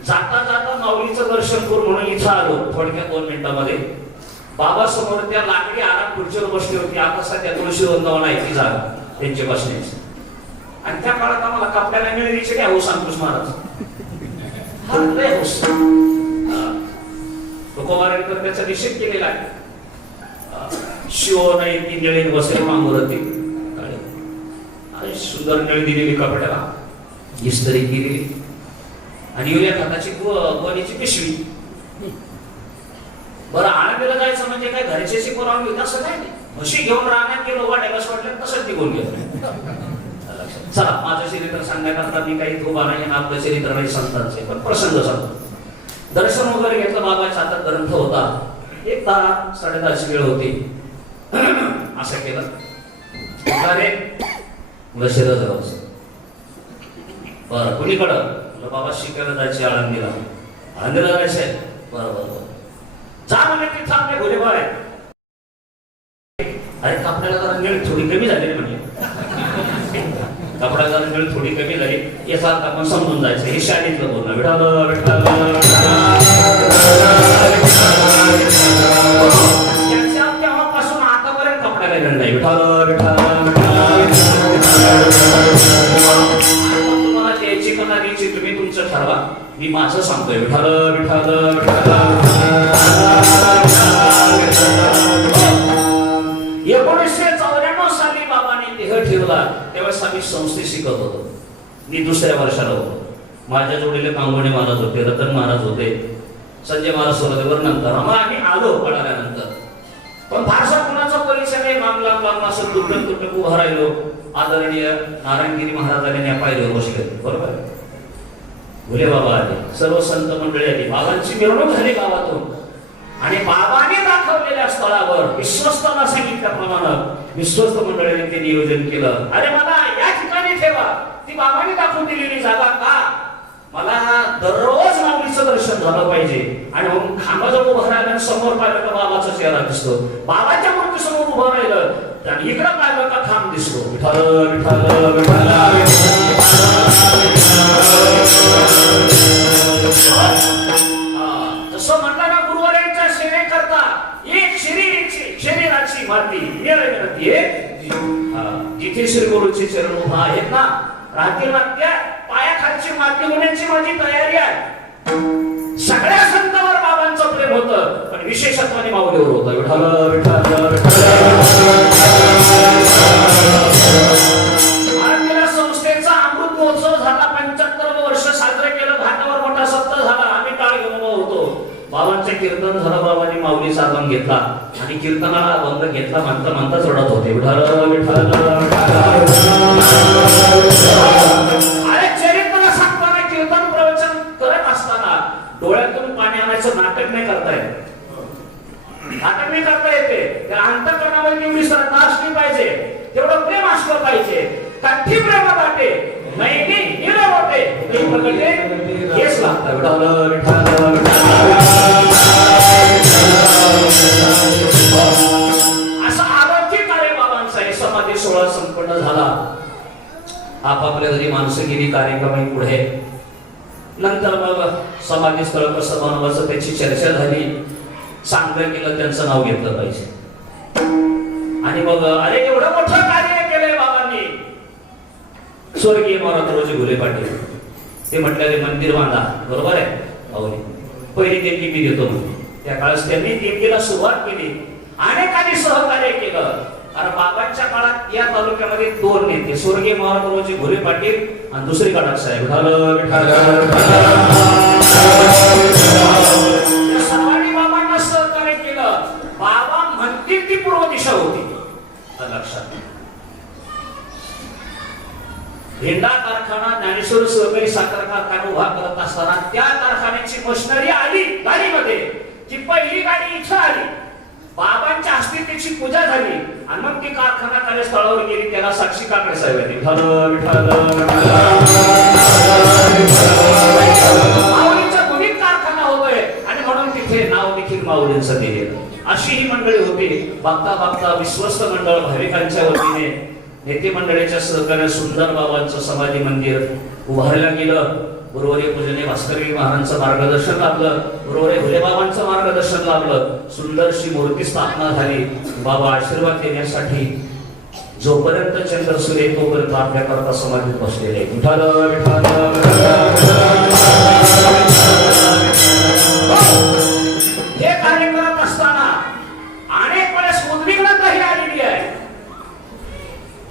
जाता जाता माऊलीचं दर्शन करू म्हणून इथं आलो. थोडक्यात 2 मिनिटांमध्ये बाबा समोर त्या लाकडी आराम खुर्चीवर बसली होती. आता सध्या तुळशी वृंदावन आहे ती जागा त्यांची बसण्याची. आणि त्या काळात आम्हाला कपड्याला मिळायचे काय हौस अंकुश महाराज, हा लय हौस. तुकोबारांकर त्याचा निषेध केलेला आहे. शिव नाही ती निळी बसले मांगुरती, सुंदर नळी दिलेली कपड्याला, इस्त्री केलेली आणि युरिया खताची गोणीची पिशवी. बरं, आळंदीला जायचं म्हणजे काय घरच्याशी परवानगी होती असं नाही. म्हशी घेऊन राहण्यात गेलो, वाटायला वाटलं तसंच निघून गेलो. चला, माझं चरित्र सांगण्याकरता मी काही उभा नाही, आपलं चरित्र नाही संतांचे, पण प्रसंग सांगतो. दर्शन वगैरे घेतलं. बाबाच्या हातात ग्रंथ होता. एक 10-10:30 वेळ होती. असं केलं. अरे म्हणलं शिरजगावचं. बरं कुणीकडं? म्हणलं बाबा शिकायला जायचे आळंदीला. आळंदीला जायचंय? बरं बरं बरं जा म्हणे तिथं आपले घोडेबाळ आहेत. अरे कपड्याला जरा निळ थोडी कमी झाली म्हणजे कपड्याला जरा निळ थोडी कमी झाली याचा अर्थ आपण समजून जायचं. हे शाळेतलं बोलणं. विठाल विठाल तेव्हापासून आतापर्यंत कपड्याला गेलं नाही. विठाल विठाल तुम्हाला द्यायची का द्यायची तुम्ही तुमचं ठरवा. मी माझं सांगतोय. विठाल विठाल विठाल 1994 साली बाबांनी देह ठेवला. त्यावेळेस आम्ही संस्थेत शिकत होतो. मी दुसऱ्या वर्षाला होतो. माझ्या जोडीले कांगोणे महाराज होते, रतन महाराज होते, संजय महाराज सोलदेवर नंतर मग आम्ही आलो पडाल्यानंतर. पण फारसा कुणाचा परिचय नाही. लांब असं तुटक तुटक उभा राहिलो. आदरणीय नारायणगिरी महाराजांनी पायरीवर बसले. बरोबर भोले बाबा आले, सर्व संत मंडळी आली. बाबांची मिरवणूक झाली गावातून आणि बाबांनी दाखवलेल्या स्थळावर विश्वस्तांना सांगितल्याप्रमाणे विश्वस्त मंडळीने ते नियोजन केलं. अरे मला या ठिकाणी ठेवा. ती बाबांनी दाखवून दिलेली जागा का? मला दररोज माऊलीचं दर्शन झालं पाहिजे. आणि मग खांबाजवळ उभं राहिलं समोर पाहिलं का बाबाचा चेहरा दिसतो. बाबाच्या मूर्तीसमोर उभं राहिलं आणि इकडं पाहिलं का खांब दिसतो. विठाल विठाल विठाल जसं म्हणलं ना गुरुवारांच्या सेवेकरता एक शरीराची माती जिथे श्री गुरुचे चरण उभा आहेत ना राहतील ना त्या पायाखालची माती होण्याची माझी तयारी आहे. सगळ्या संतांवर बाबांचं प्रेम होतं पण विशेषत्वाने माऊलीवर होतं. विठाल विठाल आळंदीला संस्थेचा अमृत महोत्सव झाला. 75 वर्ष साजरे केलं. घाटावर मोठा सप्ताह झाला. आम्ही टाळ घेऊन होतो. बाबांचे कीर्तन झालं. बाबांनी माऊलीचा अभंग घेतला आणि कीर्तनाला अभंग घेतला म्हणता म्हणता चढत होते. विठाल विठाल अरे चरित्र सांगताना कीर्तन प्रवचन करत असताना डोळ्यातून पाणी आणायचं नाटक नाही करता येत. नाटक नाही करता येते. त्या अंतःकरणामध्ये तेवढी श्रद्धा असली पाहिजे, तेवढं प्रेम असलं पाहिजे. कंठी प्रेम वाटे मैनी हिरे वाटे ते प्रगटे हेच लागतं. विठाल विठाल असा आरोग्य कार्य बाबांचा हे समाधी सोहळा संपन्न झाला. आपापल्या घरी माणसं गेली. कार्यक्रम पुढे नंतर मग समाधी स्थळ कसं बनवायचं त्याची चर्चा झाली. चांगलं केलं त्यांचं नाव घेतलं पाहिजे. आणि मग अरे एवढं मोठं कार्य केलंय बाबांनी. स्वर्गीय महाराज घुले पाटील ते म्हटले मंदिर बांधा. बरोबर आहे भाऊनी. पहिली देणगी मी देतो म्हणून त्या काळात त्यांनी देणगीला सुरुवात केली. अनेकांनी सहकार्य केलं. कारण बाबांच्या काळात या तालुक्यामध्ये 2 नेते स्वर्गीय महाराज घुले पाटील आणि दुसरी कडक साहेब. सर्वांनी बाबांना सहकार्य केलं. बाबा म्हणतील ती पूर्व दिशा होती. लक्षात भेंडा कारखाना ज्ञानेश्वर सहकारी साखर कारखाना उभा करत असताना त्या कारखान्याची मशिनरी आली गाडीमध्ये. ती पहिली गाडी इथं आली. बाबांच्या अस्थितेची पूजा झाली आणि मग ती कारखाना कार्यस्थळावर गेली. त्याला साक्षी काकडे साहेब आहेत. माऊलीचा गुणित कारखाना होतोय आणि म्हणून तिथे नाव देखील माऊलींचं दिलेलं. अशी ही मंडळी होती. बघता बघता विश्वस्त मंडळ भाविकांच्या वतीने नेते मंडळीच्या सहकार्याने सुंदर बाबांचं समाधी मंदिर उभारलं गेलं. गुरुवारी पूजनीय भास्करगिरी महाराजांचं मार्गदर्शन लाभलं. गुरुवारी भोले बाबांचं मार्गदर्शन लाभलं. सुंदरशी मूर्ती स्थापना झाली. बाबा आशीर्वाद देण्यासाठी जोपर्यंत चंद्र सूर्य तोपर्यंत आपल्या करता समाधीत बसलेले. विठाल विठाल हे कार्य करत असताना अनेक वेळेस उद्विग्नताही आलेली आहे.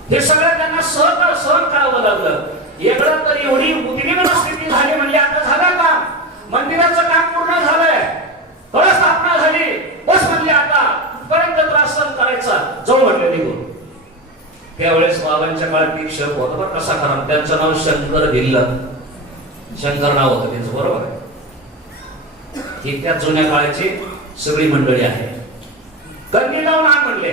हे सगळं त्यांना सहन करावं लागलं. एवढं तर एवढी उद्विग्न स्थिती झाली म्हणजे आता झालं काम. मंदिराचं काम पूर्ण झालंय. थोडं स्थापना झाली. बस म्हणले आता पर्यंत त्रास सहन करायचा. जवळ म्हटलं निघून. त्यावेळेस बाबांच्या काळात एक शब्द होता बरं कसा करा. त्यांचं नाव शंकर भिल्ल. शंकर नाव होतं त्यांचं. बरोबर आहे. ही त्या जुन्या काळाची सगळी मंडळी आहे. कंदी लावून आण म्हणले.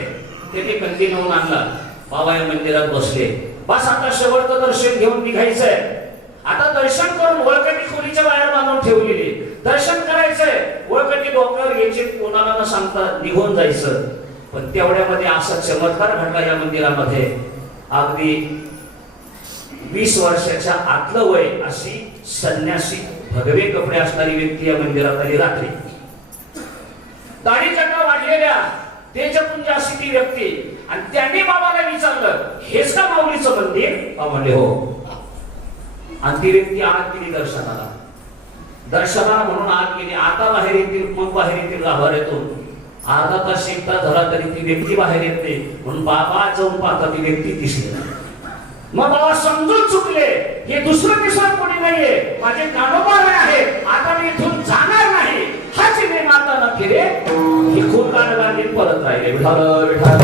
ते कंदी लावून आणला. बाबा या मंदिरात बसले बस आता शेवटचं दर्शन घेऊन निघायचंय. आता दर्शन करून वळकटी खोलीच्या बाहेर बांधून ठेवलेली. दर्शन करायचंय, वळकटी डोक्यावर घ्यायची, कोणाला न सांगता निघून जायचं. पण तेवढ्यामध्ये असा चमत्कार घडला या मंदिरामध्ये. अगदी 20 वर्षाच्या आतलं वय अशी संन्यासी भगवे कपडे असणारी व्यक्ती या मंदिरात आली. रात्री दाढी चक्का वाढलेल्या तेजपुंज अशी ती व्यक्ती. आणि त्यांनी बाबाला विचारलं, हेच का माऊलीचं मंदिर? बाबा म्हणले हो. आणि ती व्यक्ती आत गेली दर्शनाला. दर्शनाला म्हणून आत गेली. आता बाहेर येतील, मग बाहेर येतील गाभाऱ्यातून. अर्धा तास एक तास झाला तरी ती व्यक्ती बाहेर येते. म्हणून बाबा जाऊन पाहता ती व्यक्ती दिसली. मग बाबा समजून चुकले, हे दुसरं तिसरं कोणी नाहीये, माझे कानोबार आहे. आता मी इथून जाणार नाही. हाच मी माता न फिरे. ही खूप कान लागली, परत राहिले. विठाल विठाल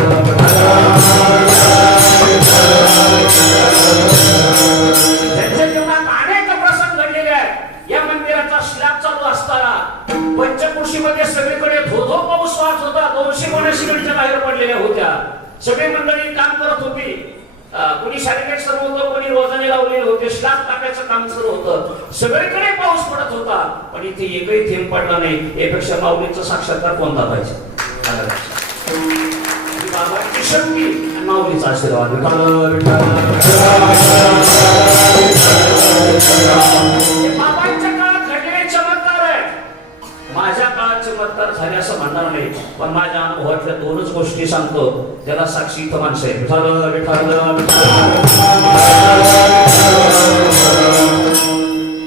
त्यांच्या जीवनात अनेक प्रसंग घडलेले आहेत. या मंदिराचा स्लॅब चालू असताना पंचकृषीमध्ये सगळीकडे धो पाऊस वाहत होता. 200 गोण्या सिमेंटच्या बाहेर पडलेल्या होत्या. सगळी मंडळी काम करत होती. कोणी शारीरिक श्रम होतं, कोणी रोजाने लावलेले होते. स्लॅब टाकायचं काम सुरू होतं. सगळीकडे पाऊस पडत होता, पण इथे एकही थेंब पडला नाही. यापेक्षा माऊलीचा साक्षात्कार कोणता पाहिजे? बाबाची शक्ती आणि माऊलीचा आशीर्वाद. बाबांच्या काळात घडलेले चमत्कार आहे. माझ्या काळात चमत्कार झाले असं म्हणणार नाही, पण माझ्या अनुभवातल्या 2च गोष्टी सांगतो. त्याला साक्षी इथं माणसं आहे.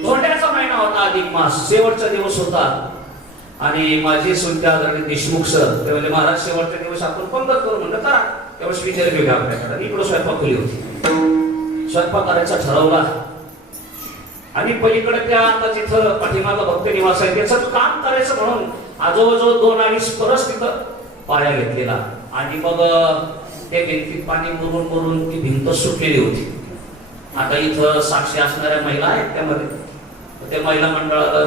धोंड्याचा महिना होता, अधिक मास, शेवटचा दिवस होता. आणि माझे सुलते आदरणीय देशमुख सर ते म्हणजे महाराज शेवटचा दिवस आपण पंगत करू म्हणलं करा. तेव्हा विचार वेगळा आपल्याकडे. इकडं स्वयंपाक खोली होती. स्वयंपाक करायचा ठरवला. आणि पलीकडे त्या आता तिथं पाठीमागं भक्त निवास आहे, त्याचं काम करायचं म्हणून आजोबाजवळ 2-2.5 परस तिथं पाया घेतलेला. आणि मग त्या भिंतीत पाणी मुरून ती भिंत सुटलेली होती. आता इथं साक्षी असणाऱ्या महिला आहेत त्यामध्ये. त्या महिला मंडळाला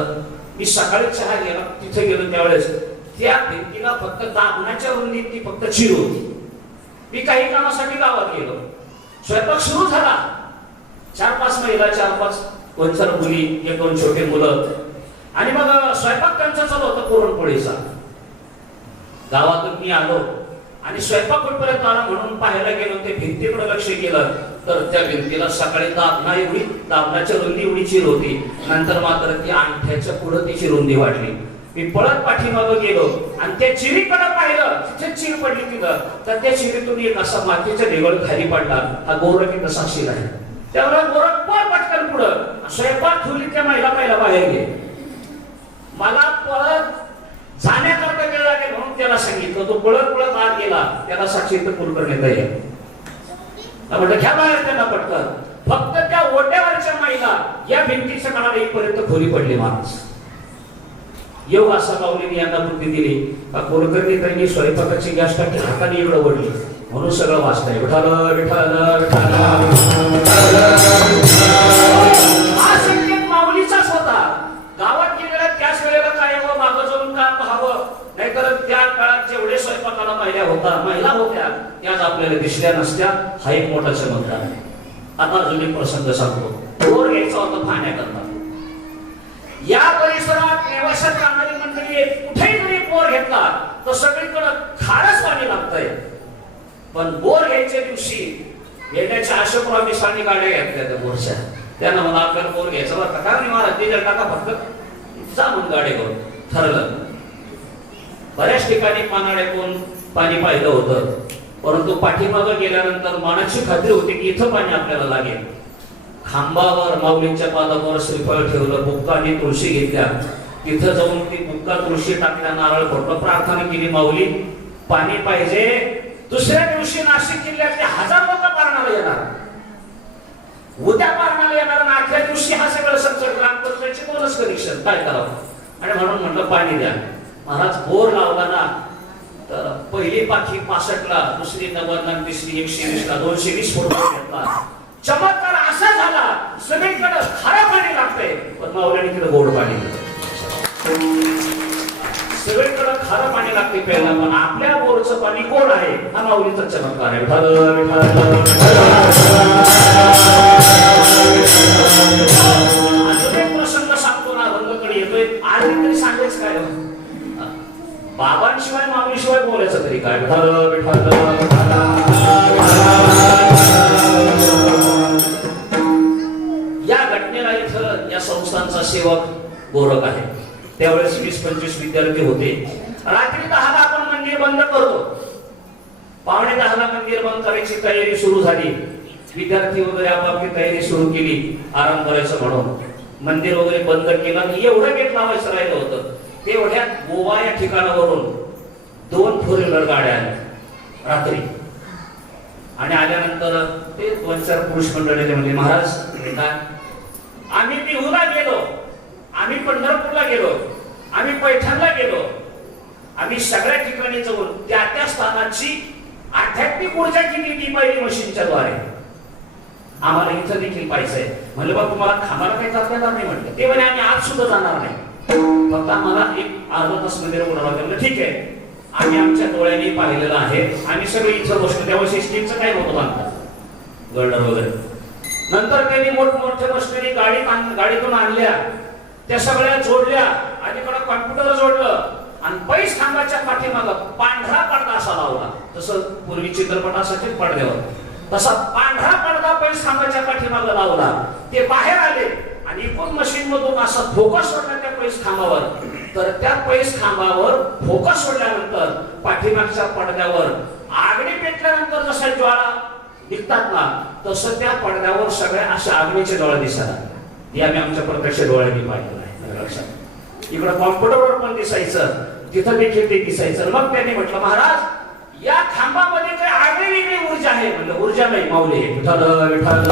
मी सकाळी चहा गेला, तिथे गेलो त्यावेळेस त्या भिंतीला फक्त दाबण्याच्या रुंदीत ती फक्त चिर होती. मी काही कामासाठी गावात गेलो. स्वयंपाक सुरू झाला. 4-5 महिला, 4-5 कोणतर मुली, 1-2 छोटे मुलं. आणि मग स्वयंपाक त्यांचा चालू होता पुरणपोळीचा. गावातून मी आलो आणि स्वयंपाक कुठपर्यंत आला म्हणून पाहायला गेलो. ते भिंतीकडे लक्ष केलं तर त्या भिंतीला सकाळी दाबण्याच्या रुंदी एवढी चिर होती. नंतर मात्र ती अंगठ्याच्या पुढे तिची रुंदी वाढली. मी पळत पाठीमागे गेलो आणि त्या चिरीकडे पाहिलं. तिथे चिर पडली तिथं. तर त्या चिरीतून एक असा मातीचा ढेगळ खाली पडला. हा गोरख इथं साक्षी आहे. त्यामुळे गोरख पटकन पुढं स्वयंपाक खोलीत त्या महिला बाहेर गेली. मला परत जाण्याकरता वेळ लागेल म्हणून त्याला सांगितलं. तो पळत आत गेला. त्याला साक्षी इथं पूर्ण करण्यात येईल. म्हटलं घ्या बाहेर त्यांना पटकन. फक्त त्या ओट्यावरच्या महिला या भिंतीच्या काळाला इथपर्यंत खोली पडली. माणूस योग असा माऊलीने यांना बुद्धी दिली. कोरकरनी त्यांनी स्वयंपाकाची गॅस टाकी हाताने इकडे ओढली म्हणून सगळं वाचतंय. विठाल विठाल विठाल. हा संकेत माऊलीचाच होता. गावात गेलेला त्याच वेळेला काय मागं जाऊन काम पाहावं, नाहीतर त्या काळात जेवढे स्वयंपाकाला महिला होत्या त्याच आपल्याला दिसल्या नसत्या. हा एक मोठा चमत्कार आहे. आता अजून एक प्रसंग सांगतो. बोर घ्यायचा होता पाण्याकरता. या परिसरात निवासात राहणारी मंडळी कुठेही जरी बोर घेतला तर सगळीकडे खारच पाणी लागतंय. पण बोर घ्यायच्या दिवशी येण्याच्या आशोप्रमिसांनी गाड्या घेतल्या त्या बोरच्या. त्यांना मला आपल्याला बोर घ्यायचा बरं का नाही महाराज ते टाका फक्त जा म्हणून गाडी करून ठरलं. बऱ्याच ठिकाणी पानाड्यातून पाणी पाहिलं होतं, परंतु पाठीमागं गेल्यानंतर मनाची खात्री होती की इथं पाणी आपल्याला लागेल. खांबावर माऊलींच्या पादावर श्रीफळ ठेवलं, बुक्का आणि तुळशी घेतल्या. तिथं जाऊन ती बुक्का तुळशी टाकल्या, नारळ फोडलं, प्रार्थना केली माऊली पाणी पाहिजे. दुसऱ्या दिवशी नाशिक जिल्ह्यातले 1000 लोक पारणाला येणार. उद्या पारणाला येणार आणि आठव्या दिवशी हा सगळं संकट ग्रामपंचायतची बोनस कनेक्शन काय करावं. आणि म्हणून म्हटलं पाणी द्या. महाराज बोर लावला ना तर पहिली पाखी 65 ला, दुसरी 90 ला, तिसरी 120 ला, 220 फूट घेतला. चमत्कार असा झाला सगळीकडे खारं पाणी लागतंय पण माऊलीने तिकडे गोड पाणी. सगळीकडे खारं पाणी लागते प्यायला, पण आपल्या बोरचं पाणी कोण आहे? हा माऊलीचा चमत्कार आहे. विठ्ठल विठ्ठल अजून एक प्रसंग सांगतो ना, रंगकडे येतोय. आज तरी सांगायच काय? बाबांशिवाय माऊलीशिवाय बोलायचं तरी काय? विठ्ठल विठ्ठल या घटनेला इथं या संस्थांचा सेवक गोरख आहे. त्यावेळेस 20-25 विद्यार्थी होते. रात्री 10ला आपण मंदिर बंद करतो. 9:45ला मंदिर बंद करायची तयारी सुरू झाली. विद्यार्थी वगैरे आपापली तयारी सुरू केली आराम करायचं म्हणून. मंदिर वगैरे बंद केलं आणि एवढं गेट लावायचं राहिलं होतं. तेवढ्यात गोवा या ठिकाणावरून 2 फोर व्हीलर गाड्या आल्या रात्री. आणि आल्यानंतर ते 2-4 पुरुष मंडळी म्हणजे, महाराज काय आम्ही बिहूला गेलो, आम्ही पंढरपूरला गेलो, आम्ही पैठणला गेलो, आम्ही सगळ्या ठिकाणी जाऊन त्या स्थानाची आध्यात्मिक ऊर्जा किती ती पाहिली मशीनच्या द्वारे. आम्हाला इथं देखील पाहिजे. म्हणलं बा तुम्हाला खामाला काही जाता येणार नाही म्हटलं. ते म्हणे आम्ही आज सुद्धा जाणार नाही, फक्त आम्हाला एक अर्धा तास मध्ये उडावं लागलं. ठीक आहे, आम्ही आमच्या डोळ्यांनी पाहिलेलं आहे. आम्ही सगळे इथं बसलो. तेव्हा सिस्टीमचं काय नव्हतं बांधतात गर्डर वगैरे. नंतर त्यांनी मोठमोठ्या मशिनरी गाडीतून आणल्या, त्या सगळ्या जोडल्या, अलीकडे कॉम्प्युटर जोडलं आणि पैस खांबाच्या पाठीमागं पांढरा पडदा असा लावला. तसं पूर्वी चित्रपटासाठी पडद्यावर तसा पांढरा पडदा पैस खांबाच्या पाठीमागं लावला. ते बाहेर आले आणि एकूण मशीन मधून असा फोकस सोडला त्या पैस खांबावर. तर त्या पैस खांबावर फोकस सोडल्यानंतर पाठीमागच्या पडद्यावर आगणी पेटल्यानंतर जसा ज्वाळा निघतात ना, तसं त्या पडद्यावर सगळ्या अशा आगणीचे डोळे दिसतात. हे आम्ही आमच्या प्रत्यक्ष डोळ्यांनी पाहिलेलं आहे. लक्षात इकडं कॉम्प्युटरवर पण दिसायचं, तिथं देखील ते दिसायचं. मग त्यांनी म्हटलं महाराज या खांबामध्ये काही आगळी वेगळी ऊर्जा आहे. म्हणलं ऊर्जा नाही माऊली, विठ्ठल विठ्ठल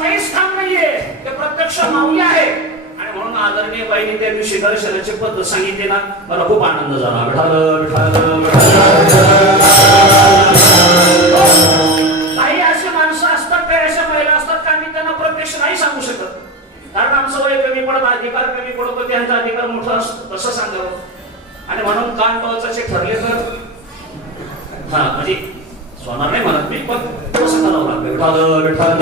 पैस खांब नाहीये, ते प्रत्यक्ष माऊली आहे. आणि म्हणून आदरणीय बाईंनी त्या दिवशी दर्शनाची पद्धत सांगितली ना, मला खूप आनंद झाला. विठ्ठल विठ्ठल काही असे माणसं असतात, काही अशा महिला असतात का आम्ही त्यांना प्रत्यक्ष नाही सांगू शकत, कारण आमचं वय कमी पडत, अधिकार कमी पडतो, त्यांचा अधिकार मोठा असतो तसं सांगावं. आणि म्हणून कान टोचायचे ठरले तर हा म्हणजे सोनार नाही म्हणत मी, पण कसं करावं लागतं. विठ्ठल विठ्ठल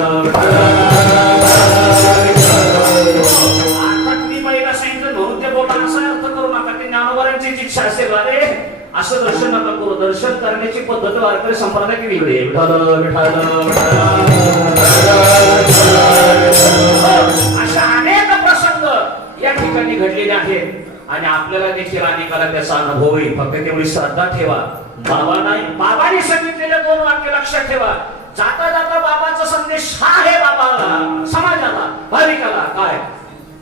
आता तुम्ही पहिला सांगितलं म्हणून ते बोटा असा अर्थ करू नका. ते ज्ञानोबारांची इच्छा असेल अरे असं दर्शन नका करू. दर्शन करण्याची पद्धत वारकरी संप्रदायाची वेगळी आहे. विठ्ठल विठ्ठल अशा अनेक प्रसंग या ठिकाणी घडलेले आहेत आणि आपल्याला देखील अनेकाला त्याचा अनुभव होईल. फक्त तेवढी श्रद्धा ठेवा. बाबांनी सांगितलेले 2 वाक्य लक्षात ठेवा. जाता जाता बाबाचा संदेश हा आहे बाबाला, समाजाला, भाविकाला काय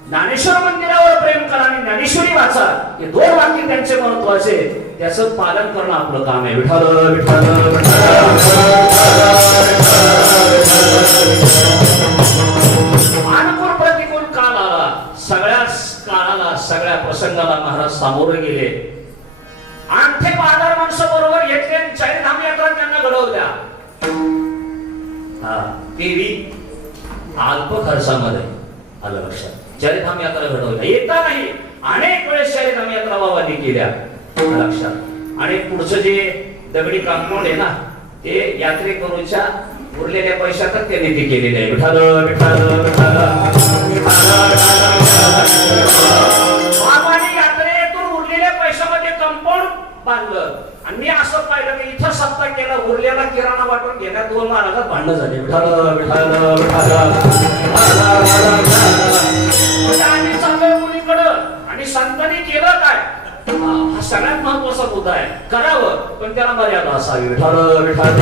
ज्ञानेश्वर मंदिरावर प्रेम करा आणि ज्ञानेश्वरी वाचा. हे 2 वाक्य त्यांचे महत्वाचे, त्याचं पालन करणं आपलं काम आहे. विठ्ठल विठ्ठल अनुकूल प्रतिकूल काळ आला, सगळ्याच काळाला सगळ्या प्रसंगाला महाराज सामोरे गेले. आणखी बाजार माणसं बरोबर घेतले आणि चारिधाम यात्रा त्यांना घडवल्या. तेही अल्प खर्चामध्ये आलं लक्षात. चारिधाम यात्रा घडवल्या येता नाही, अनेक वेळेस चारिधाम यात्रा बाबांनी केल्या लक्षात. आणि पुढचं जे दगडी कंपाऊंड आहे ना, ते यात्रेकरूच्या उरलेल्या पैशातच त्यांनी ते केलेले आहे. विठ्ठल विठ्ठल बाबांनी यात्रेतून उरलेल्या पैशामध्ये कंपाऊंड बांधलं. आणि मी असं पाहिलं की इथं सत्ता केला, उरलेला किराणा वाटून गेल्या 2 महाराजात भांडण झाले. विठ्ठल विठ्ठल आम्ही चाललोय मुलीकडं आणि संतांनी केलं काय, हा सगळ्यात महत्वाचा मुद्दा आहे. करावं पण त्याला मर्यादा असावी. विठ्ठल विठ्ठल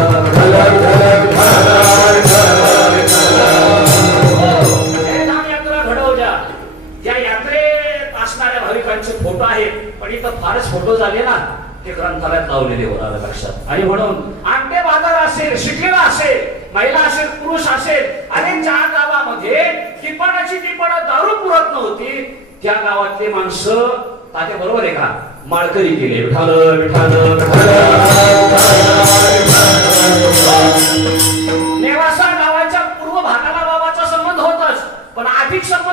यात्रा घडवल्या. त्या यात्रेत असणाऱ्या भाविकांचे फोटो आहेत, पण इथं फारच फोटो झाले ना, ते ग्रंथालयात लावलेले होणार लक्षात. आणि म्हणून आंबे बाजार असेल, शिकलेला असेल, महिला असेल, पुरुष असेल, आणि ज्या गावामध्ये टिपणाची दारू पुरत नव्हती त्या गावातले माणसं तात्या बरोबर आहे का माळकरी केले. विठ्ठल विठ्ठल नेवासा गावाच्या पूर्व भागाला बाबाचा संबंध होताच, पण अधिक संबंध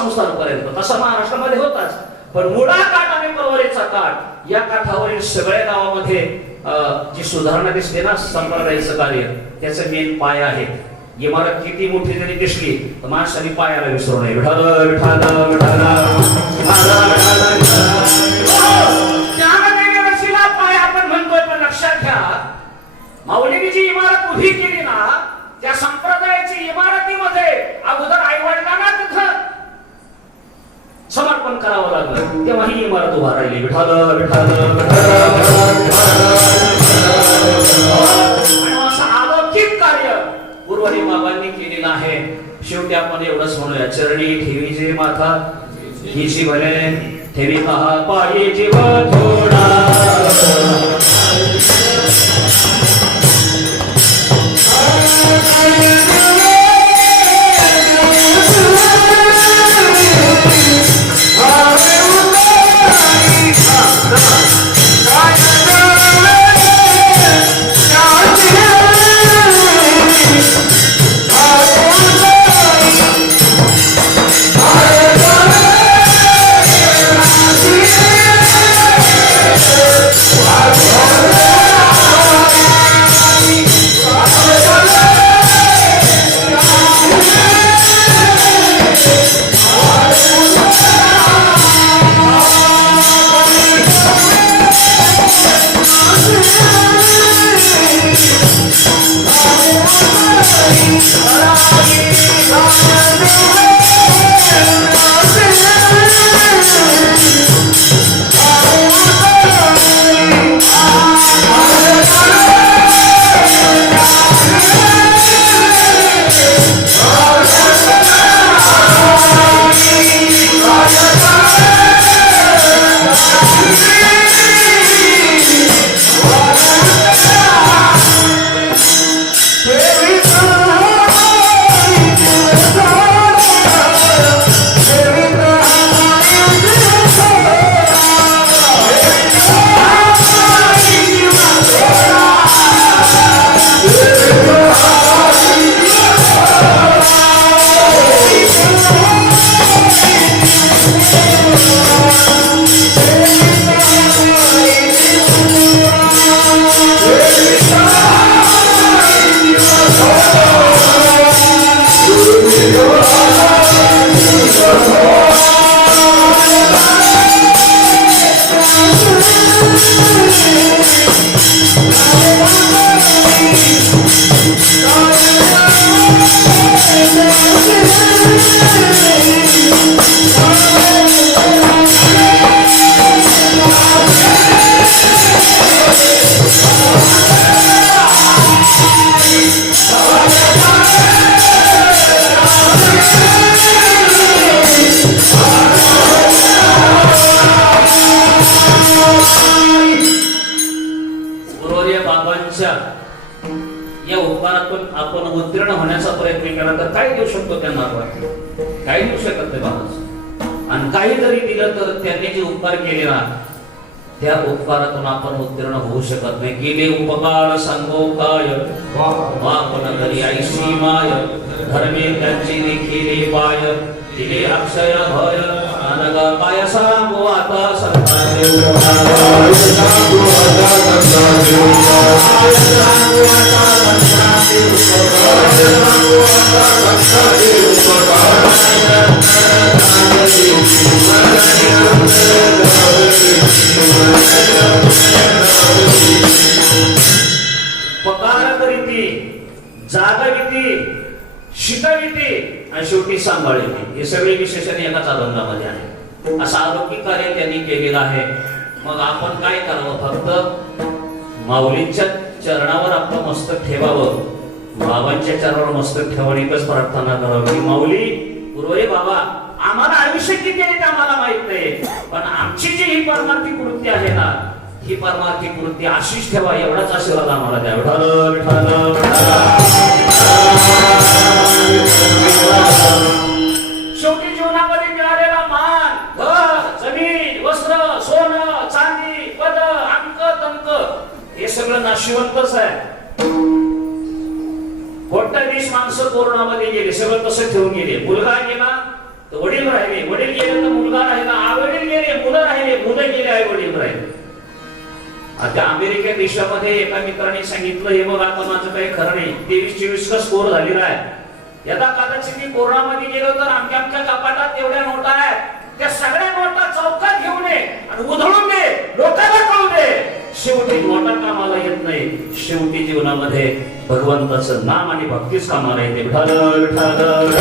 संस्थानपर्यंत तसा महाराष्ट्रामध्ये होताच, पण मुळा काठ आणि परवरीचा काठ या काठावरील सगळ्या गावामध्ये जी सुधारणा दिसते ना संप्रदायाचं कार्य, त्याचं मेन पाय आहे. इमारत किती मोठी जरी दिसली तर माणसाने पायाला विसरू नये. विठाल विठाल विठाल पाय आपण म्हणतोय, पण लक्षात घ्या माऊलीने जी इमारत उभी केली ना त्या संप्रदायाची इमारतीमध्ये अगोदर आई वडिलांना तिथं समर्पण करावं लागलं, तेव्हा ही इमारत उभा राहिली. विठाल विठाल अलौकिक कार्य उर्वरी बाबांनी केलेलं आहे. शेवटी आपण एवढंच म्हणूया, चरणी ठेवी जे माथा हिची भले ठेवी कहा पायी जीव थोडा. या उपकारातून आपण उत्तीर्ण होण्याचा प्रयत्न केला तर काय देऊ शकतो त्यांना? काही देऊ शकत नाही माणूस. आणि काही जरी दिलं तर त्यांनी जे उपकार केले ना त्या उपकारातून आपण उत्तीर्ण होऊ शकत नाही. गेले उपकार सांगो काय वापन करी ऐशी माय धर्मे त्यांची देखील पाय दिले अक्षय भय अनगा काय सांगो आता संतांचे पकार करीती जागविती शिकविती आणि शेवटी सांभाळते. हे सगळे विशेषण एकाच अभंगामध्ये आहे. असं अलौकिक कार्य त्यांनी केलेलं आहे. मग आपण काय करावं? फक्त माऊलींच्या चरणावर आपलं मस्तक ठेवावं, बाबांच्या चरणावर मस्तक ठेवून एकच प्रार्थना करावी की माऊली गुरुवारी बाबा आम्हाला आयुष्य किती आहे ते आम्हाला माहित नाही, पण आमची जी ही परमार्थिक वृत्ती आहे ना ही परमार्थिक वृत्ती आशीष ठेवा, एवढाच आशीर्वाद आम्हाला द्या. विठाल विठाल शेवटी जीवनामध्ये मिळालेला मान, घर, जमीन, वस्त्र, सोनं, चांदी, पद, अंक, तंक हे सगळं नाशिवंतच आहे. कोट्याधीश माणसं कोरोनामध्ये गेले, सगळं तसं ठेवून गेले. मुलगा गेला तर वडील राहिले, वडील गेले तर मुलगा राहिला, आई-वडील गेले, मुलं राहिले, मुलं गेले, आई-वडील राहिले. आता अमेरिका देशामध्ये एका मित्राने सांगितलं, हे बघ आता माझं काही खरं नाही, 23-24 स्कोर झालेला आहे. यदा कदाचित मी कोरोनामध्ये गेलो तर आमच्या कपाटात एवढ्या नोटा आहेत, त्या सगळ्या नोटा चौकात घेऊन ये आणि उधळून दे, लोकांना कळू दे. शेवटी नोटा कामाला येत नाही, शेवटी जीवनामध्ये भगवंताचं नाम आणि भक्तीच कामाला येते. विठ्ठल विठ्ठल.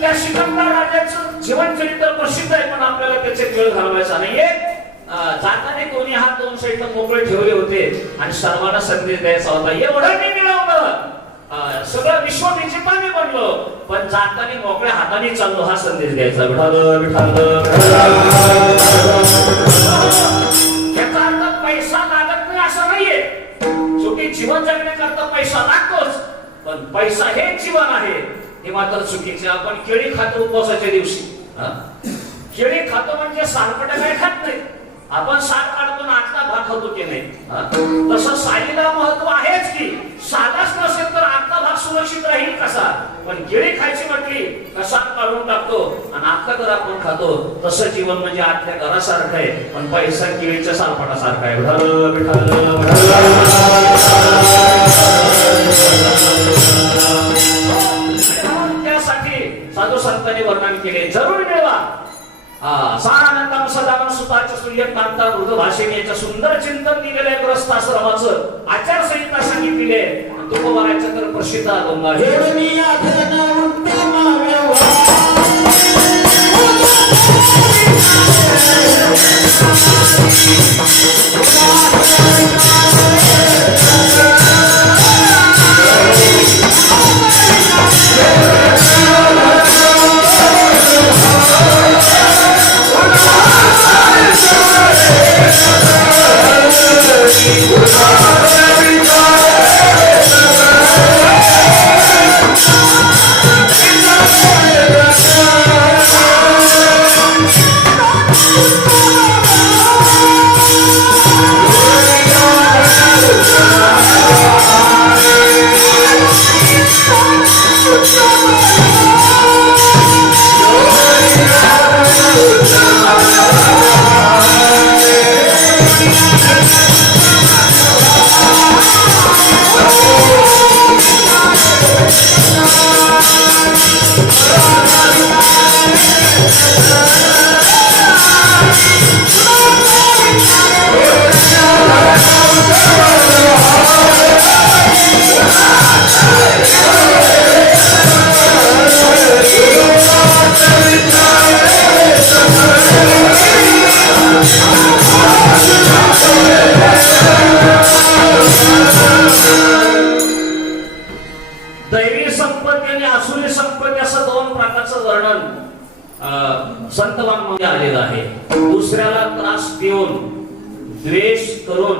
त्या सिकंदर राजाचं जीवनचरित्र प्रसिद्ध आहे, पण आपल्याला त्याचे वेळ घालवायचा नाहीये. जाताने कोणी हात 2 साईड मोकळे ठेवले होते आणि सर्वांना संदेश द्यायचा होता, एवढं मी मिळवलं, सगळं विश्व विजेता मी बनलो, पण जाताना मोकळ्या हाताने चाललो, हा संदेश द्यायचा. विठ्ठल विठ्ठल. याचा अर्थ पैसा लागत नाही असं नाहीये. शेवटी जीवन जगण्याकरता पैसा लागतोच, पण पैसा हे जीवन आहे हे मात्र चुकीचे. आपण केळी खातो उपवासाच्या दिवशी, केळी खातो म्हणजे सालपटा काय खात नाही, आपण साल काढतो ना आतला भाग खातो की नाही. तसं सालीला महत्व आहेच की, सालाच नसेल तर आतला भाग सुरक्षित राहील कसा. पण केळी खायची म्हटली का साल काढून टाकतो आणि आतलं घर आपण खातो. तसं जीवन म्हणजे आतल्या घरासारखं आहे, पण पैसा केळीच्या सालपटासारखा आहे. त्यासाठी साधू संतांनी वर्णन केले, जरूर मिळवा. सारानंदम सदानंद सुताच्या सूर्यकांता मृद भाषेने याच्या सुंदर चिंतन दिलेलं आहे. ग्रस्थाश्रमाचं आचारसंहिता सांगितलेली आहे. तुकोबारायचं तर प्रसिद्ध अभंग दैवी संपत्ती आणि आसुरी संपत्ती असं 2 प्रकारचं वर्णन संतवांमध्ये आलेलं आहे. दुसऱ्याला त्रास देऊन, द्वेष करून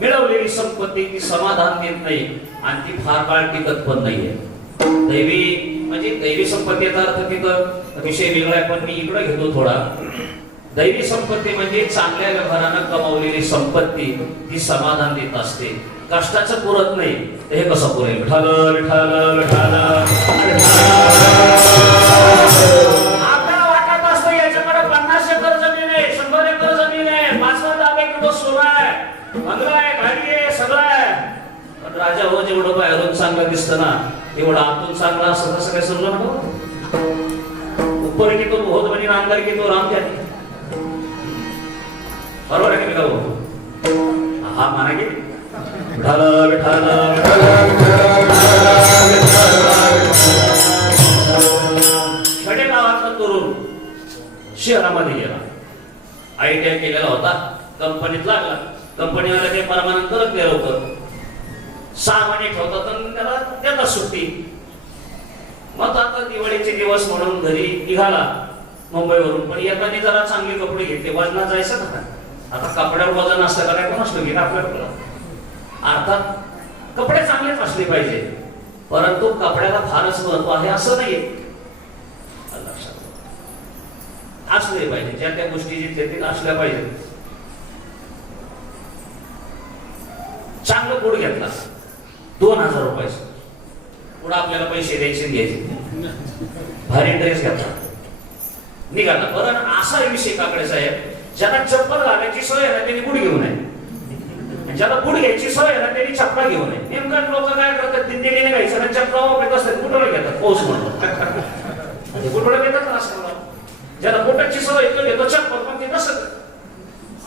मिळवलेली संपत्ती ती समाधान देत नाही आणि ती फार काळ टिकत पण नाहीये. दैवी म्हणजे दैवी संपत्तीचा अर्थ तिथं विषय वेगळा आहे, पण मी इकडे घेतो थोडा. दैवी संपत्ती म्हणजे चांगल्या व्यवहारानं कमावलेली संपत्ती ती समाधान देत असते, कष्टाचं पुरत नाही. हे कसं पुरेल? विठ्ठल विठ्ठल विठ्ठल. आपल्याला वाटत असतं याच्याकडे 50 एकर जमीन आहे, 100 एकर जमीन आहे, 5 किलो सोनं आहे, बंगला आहे, गाडी आहे, सगळं आहे. पण राजा हो जेवढं बाहेरून चांगलं दिसतं ना, तेवढं आतून चांगलं असं कसं काय समजलं ना. ऊपर की तो बहुत बनी अंदर की तो राम जाती. बरोबर आहे की नाही? हा माना की विठ्ठल विठ्ठल खेडेगावातला तरुण शहरामध्ये गेला, ITI केलेला होता, कंपनीत लागला. कंपनीवाला ते परमानंट करत गेलं होतं, 6 महिने ठेवतात आणि त्याला देतात सुट्टी. मग आता दिवाळीचे दिवस म्हणून घरी निघाला मुंबईवरून. पण एकाने जरा चांगले कपडे घेतले, वजना जायचं ना. आता कपड्यावर वजन असतं का काय कोण असतं की आपल्याकडं. अर्थात कपडे चांगलेच असले पाहिजे, परंतु कपड्याला फारच महत्व आहे असं नाहीये. लक्षात असले पाहिजे, ज्या त्या गोष्टी जिथे असल्या पाहिजे. चांगलं बूट घेतला 2000 रुपयाचं, पुढे आपल्याला पैसे द्यायचे घ्यायचे, भारी ड्रेस घेतला निघाला. बरं असा विषय काकडे साहेब, ज्याला चप्पल घालायची सोय आहे ना त्यांनी बूट घेऊ नये, ज्याला बूट घ्यायची सोय आहे ना त्यांनी चपला घेऊ नये. नेमकं लोक काय करतात, दिंडीने घ्यायचं ना चपला वापरत असतात, बुटोळे घेतात पाऊस म्हणून, बुटोळे घेतात ना असं. ज्याला बोटाची सवय तो घेतो चप्पल, पण ते कसं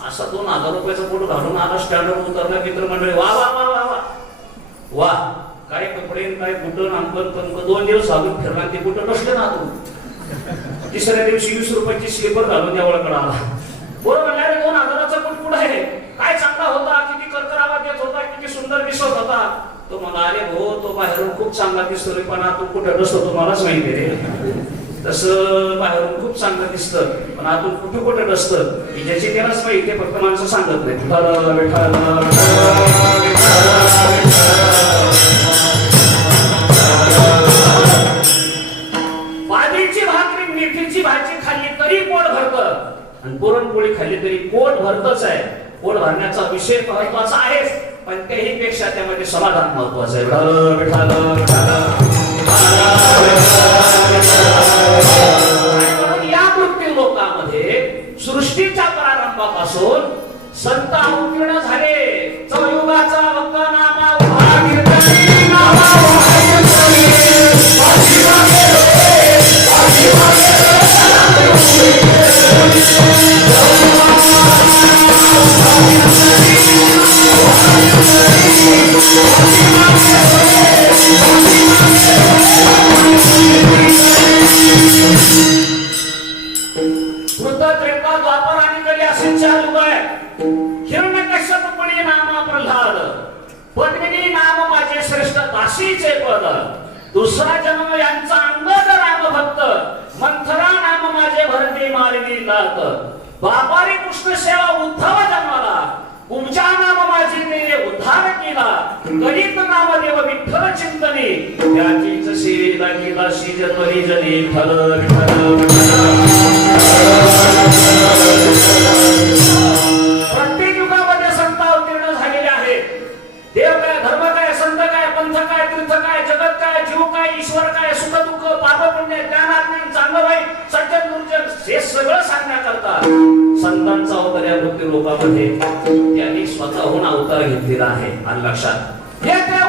असा 2000 रुपयाचा बूट घालून आला स्टँडवर उतरला मित्रमंडळी, वा वा वा वा वा वा, काय कपडे काय बुटं अंकल पंक. 2 दिवस घालून फिरला ते बुटं नसले ना तू. तिसऱ्या दिवशी 20 रुपयाची स्लीपर घालून देवळाकडे आला. बरोबर अरे 2000चा बूट कुठं आहे, काय चांगला होता, किती करकर आवाज येत होता, किती सुंदर दिसत होता. तो मला अरे हो तो बाहेरून खूप चांगला दिसतो रे, पण तू कुठे नसतो तुम्हालाच माहिती रे. तसं बाहेरून खूप चांगलं दिसतं पण आतून कुठे कुठे नसतं, ज्याची त्यालाच माहिती, ते फक्त माणसं सांगत नाही. बाजरीची भाकरी मेथीची भाजी खाल्ली तरी पोट भरतं, आणि पुरणपोळी खाल्ली तरी पोट भरतच आहे. पोट भरण्याचा विषय महत्वाचा आहेच, पण त्याही पेक्षा त्यामध्ये समाधान महत्वाचं आहे. या मृत्यू लोकांमध्ये सृष्टीच्या प्रारंभापासून संत अवतीर्ण झाले. चौयुगाचा वक्ता नामा उभा कीर्तनी नामा पद. दुसरा जन्म यांचा अंगद राम भक्त, मंथरा नाम माझे भरते मार्गी लात. बापारी कृष्ण सेवा उद्धव जन्माला, तुमच्या नाम माझी तेने उद्धार केला. गणित नाम देव विठ्ठल चिंतने, त्याचीच सेवेला केला शी जन्मली जनी विठ्ठल विठ्ठल. प्रत्येक युगामध्ये संत अवतीर्ण झालेले आहेत. देव काय, धर्म काय, संत काय, पंथ काय, तीर्थ काय, जगत काय, जीव काय, ईश्वर काय, सुख दुःख, पाप पुण्य, ज्ञानाज्ञान, चांगलं वाईट, सज्जन दुर्जन, हे सगळं सांगण्याकरता संतांचा अवतार या मृत्यू लोकांमध्ये त्यांनी स्वतःहून अवतार घेतलेला आहे. आणि लक्षात येते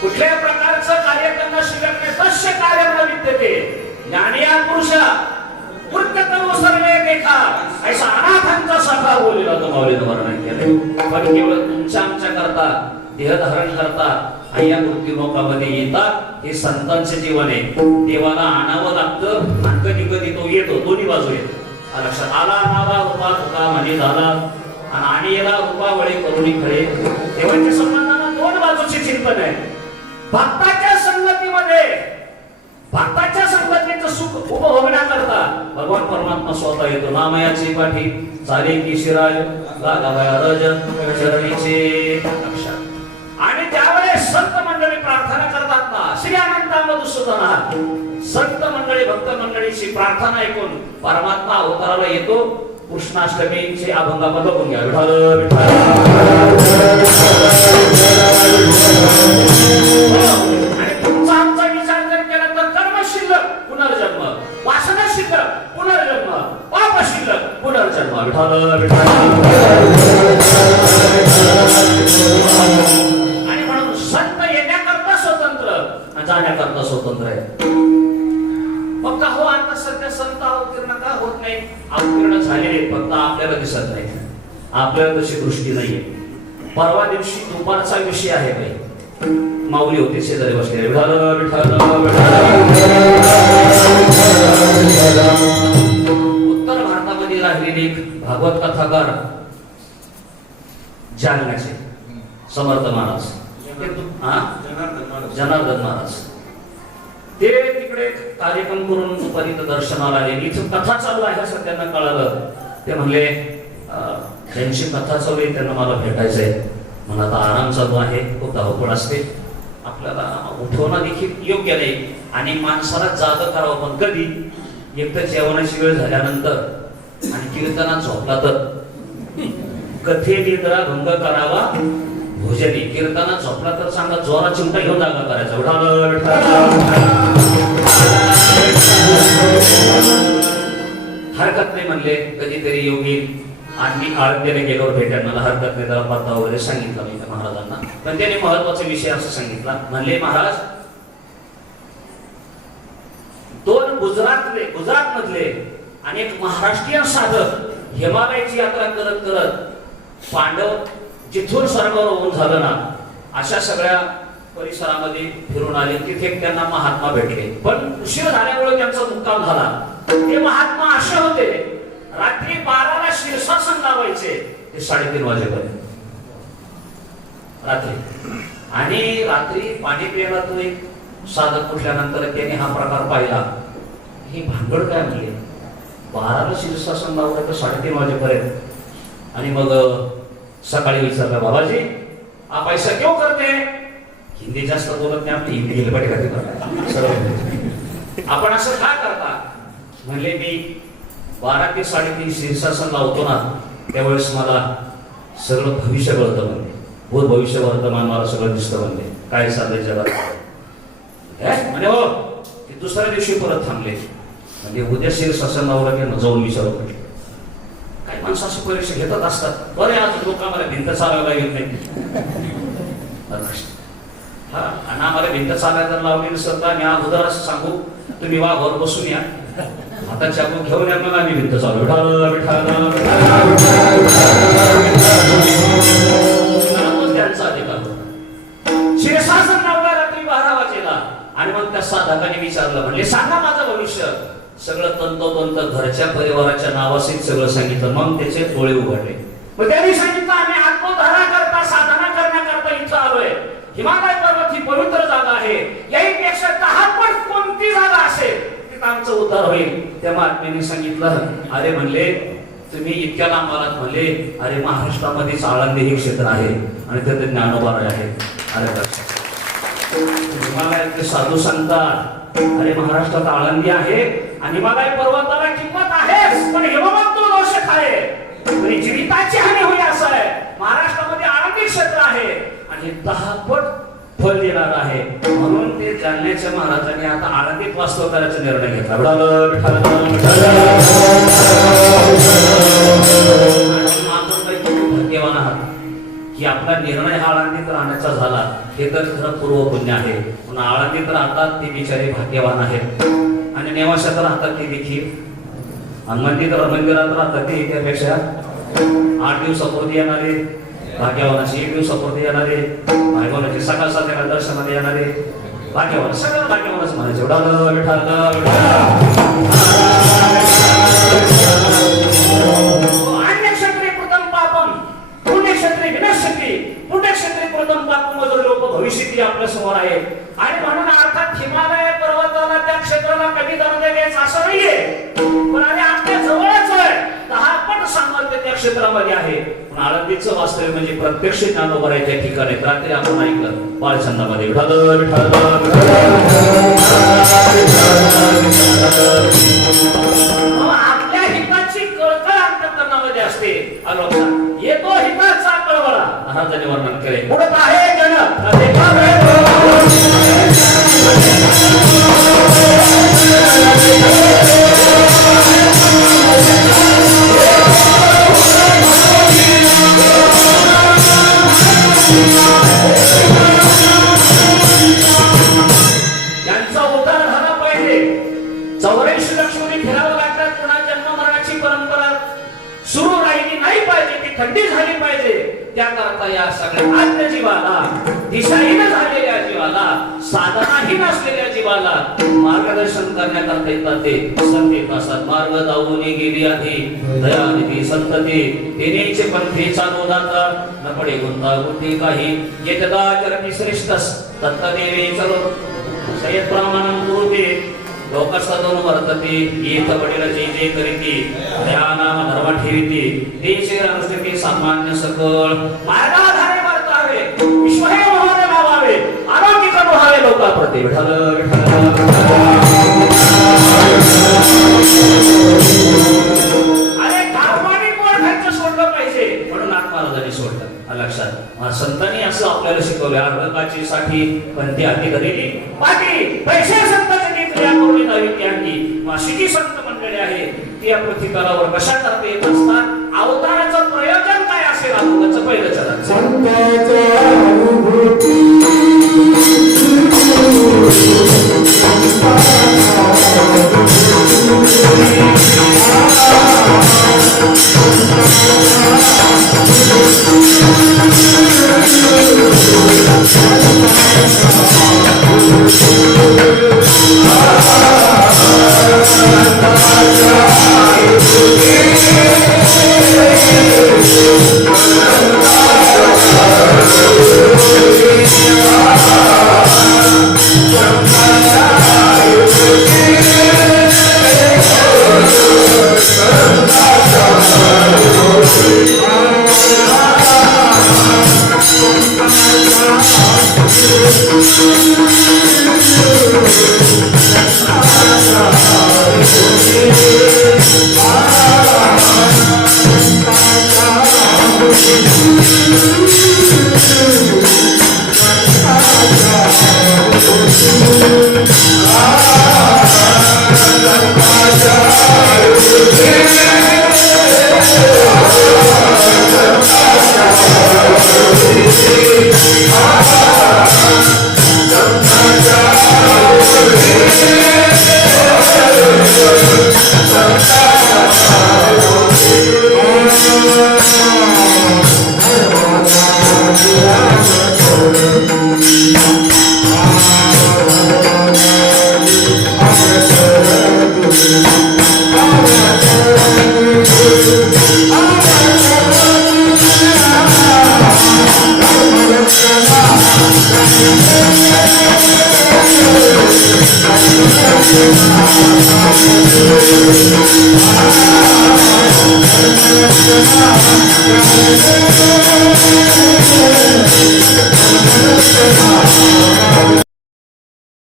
कुठल्या प्रकारचं कार्य करणं शिल्लक नाही. तस्य कार्यम न विद्यते ज्ञानिया पुरुष कृत्य करू सर्वे देखा, ऐसा अनाथांचा सखा बोललेला तो माऊलीनं वर्णन केलंय. पण केवळ तुमच्या आमच्या करता देह धारण करतात आणि या मृत्यू लोकांमध्ये येतात. हे संतांचे जीवन आहे. देवाला आणावं लागतं आणि कधी कधी तो येतो, दोन्ही बाजू येतो. लक्षात आला नावा रूपा तुका म्हणे झाला आणि याला रूपा वळे करुणी खळे. देवाच्या संबंधांना दोन बाजूचे चिंतन आहे. भक्ताच्या संगतीमध्ये भक्ताच्या संगतीचं सुख उपभोगण्याकरता भगवान परमात्मा स्वतः येतो. नामयाची पाठी चाले की शिराज लागावया रज चरणीचे लक्षात. आणि त्यावेळेस संत मंडळी प्रार्थना करतात ना, श्री अनंता मधुसूदन. संत मंडळी भक्त मंडळीची प्रार्थना ऐकून परमात्मा अवताराला येतो. कृष्णाष्टमीचे अभंगापद बघून घ्या. विठ्ठल विठ्ठल. आणि तुमचा आमचा विचार जर केला तर कर्म शिल्लक पुनर्जन्म, वासना शिल्लक पुनर्जन्म, पाप शिल्लक पुनर्जन्म. विठ्ठल विठ्ठल. आणि म्हणून संत येण्याकरता स्वतंत्र, जाण्याकरता स्वतंत्र आहे. मग का हो आता सध्या संत अवतीर्ण का होत नाही? अवतीर्ण झालेले फक्त आपल्याला दिसत नाही, आपल्याला तशी दृष्टी नाहीये. परवा दिवशी दुपारचा विषय आहे काही, माऊली होते शेजारी बसले. विठ्ठल विठ्ठल उत्तर भारतामध्ये राहिलेले भागवत कथाकार जालन्याचे समर्थ महाराज, जनार्दन महाराज, ते तिकडे कार्यक्रम करून दुपारी दर्शनाला आले. इथं कथा चालू आहे असं त्यांना कळालं. ते म्हणले त्यांची कथा चालू आहे, त्यांना मला भेटायचंय. मला आता आराम चालू आहे, खूप धावपळ असते, आपल्याला उठवणं देखील योग्य नाही आणि माणसाला जाग करावं. पण कधी एक तर जेवणाची वेळ झाल्यानंतर आणि कीर्तनात झोपला तर कथे निद्रा भंग करावा भोजनी. कीर्तनात झोपला तर चांगला जोरा चिमटा घेऊन जागा करायचा. हरकत नाही म्हणले. कधीतरी योगी आणि आळंदीला गेल्यावर भेटायला मला हरकत नाही, जरा पत्ता वगैरे सांगितला मी त्या महाराजांना. पण त्याने महत्वाचा विषय असं सांगितला. म्हणले महाराज, दोन गुजरात मधले आणि एक महाराष्ट्रीयन साधक हिमालयाची यात्रा करत करत पांडव जिथून स्वर्गावर होऊन झालं ना अशा सगळ्या परिसरामध्ये फिरून आले. तिथे त्यांना महात्मा भेटले, पण उशीर झाल्यामुळे त्यांचा मुक्काम झाला. ते महात्मा असे होते, रात्री 12ला शीर्षासन लावायचे ते 3:30 वाजेपर्यंत रात्री. आणि रात्री पाणी प्यायला तो एक साधक उठल्यानंतर त्याने हा प्रकार पाहिला. ही भांगड काय म्हणले, 12ला शीर्षासन लावलं तर 3:30 वाजेपर्यंत. आणि मग सकाळी विचारलं, बाबाजी आप ऐसा क्यों करते हैं? हिंदी जास्त बोलत नाही, आपली हिंदी गेलं पाहिजे. आपण असं काय करता? म्हणले मी 12 ते 3:30 शीर्षासन लावतो ना, त्यावेळेस मला सगळं भविष्य कळतं म्हणले. भूत भविष्य वर्तमान मला सगळं दिसतं म्हणले. काय चाललंय जगात म्हणे. हो, ते दुसऱ्या दिवशी परत थांबले. म्हणजे उद्या शीर्षासन लावलं की जाऊन विचारू. काही माणसं अशी परीक्षा घेतात असतात. बरे आज लोक आम्हाला भिंत चालवायला येत नाही. हा, आणि आम्हाला भिंत चालायला लावली नसत आम्ही अगोदर असं सांगू, तुम्ही वाघावर बसून या, आता चाकू घेऊन या, मग आम्ही भिंत चालू. त्यांचा अधिकार. शीर्षासन लावला रात्री 12 वाजेला. आणि मग त्या साधकाने विचारलं, म्हणजे सांगा माझं भविष्य. सगळं तंतोतंत घरच्या परिवाराच्या नावासहित सगळं सांगितलं. मग त्याचे डोळे उघडले. मग त्यांनी सांगितलं, आम्ही आत्मोद्धारा करता साधना करण्याकरता इथं आलोय. हिमालय पर्वत ही पवित्र जागा आहे. याहीपेक्षा 10 पट कोणती जागा असेल तिथं आमचा उद्धार होईल. त्या महात्म्याने सांगितलं, अरे म्हणले तुम्ही इतक्या लांब आलात. म्हणले अरे महाराष्ट्रामध्येच आळंदी हे क्षेत्र आहे आणि तिथे ज्ञानोबा आहे. अरे हिमालयातले साधू सांगतात, अरे महाराष्ट्रात आळंदी आहे आणि हिमालय पर्वताला किंमत आहे, पण हिमवंत तो दोष आहे, जीविताची हानी होईल असं आहे. महाराष्ट्रामध्ये आळंदी क्षेत्र आहे आणि 10 पट फळ देणार आहे. म्हणून ते जालन्याच्या महाराजांनी आता आळंदीत वास्तव करायचा निर्णय घेतला. भाग्यवान आहात की आपला निर्णय हा आळंदीत राहण्याचा झाला. हे तर खरं पूर्व पुण्य आहे. पण आळंदीत राहतात ते बिचारे भाग्यवान आहेत आणि नेवाशात राहतात ते देखील, आणि मंदिरात राहतात ते त्यापेक्षा 8 दिवसापूर्वी येणारे भाग्यवानाचे, 1 दिवसापूर्वी येणारे भाग्यवानाचे, सकाळ संध्याकाळ दर्शनाला येणारे भाग्यवान, सगळं भाग्यवानच म्हणायचे. अन्यक्षत्री प्रथम पापम पुण्यक्षत्री विनश्यती, पुण्यक्षत्री प्रथम पापम लोक भविष्यती आपल्या समोर आहे. आणि म्हणून अर्थात हिमालय पर्वताला त्या क्षेत्राला कमी दर्जा द्यायचा असं नाहीये, पण आम्ही आपल्या जवळच आहे. 10 पट सामर्थ्य त्या क्षेत्रामध्ये आहे. पण आळंदीचं वास्तव्य म्हणजे प्रत्यक्ष ज्ञानोबा आहे त्या ठिकाणी. रात्री आपण ऐकलं बाळछंदामध्ये आपल्या हिताची कळकळ अंतःकरणामध्ये असते. येतो हिताचा कळवळा महाराजांनी वर्णन केले. उडत आहे जन यांचा उद्धार झाला पाहिजे. 84 लक्ष फिरावं लागतात. पुन्हा जन्म मरणाची परंपरा सुरू राहिली नाही पाहिजे. थंडी झाली पाहिजे त्याकरता या सगळ्या आज्ञ जीवाला, दिशाहीन झालेल्या जीवाला, साधनाहीन असलेल्या जीवाला मार्गदर्शन करण्याकरता येतात ते संत असतात. मार्ग जाऊन गेली आधी दयानिधी संतती तिनेचे पंथी चालू जाता न पडे गुंतागुंती काही येतदा चरणी श्रेष्ठ तत्तदेवे चलो सयत प्रमाणं कुरुते लोकसदन वर्तते येत वडील जे जे करीती ध्यानाम धर्म ठेविती देशे अनुष्ठिती सामान्य सकळ मार्गाधारे वर्तावे विश्वहे मोहरे भावावे आरोग्य मोहावे लोकाप्रती विठ्ठल अरे कार्मानिक कोण खायचं सोडलं पाहिजे म्हणून महाराजांनी सोडलं. लक्षात संतांनी असं आपल्याला शिकवलं अर्धकाची साठी पण ती आधी करेली बाकी पैसे संतांची क्रिया करून नवी त्यागी अशी जी संत मंडळी आहे ती या पृथ्वीतलावर कशा करता येत असतात अवताराचं प्रयोजन काय असेल अवताराचं पहिलं चरण संतांच्या अनुभूती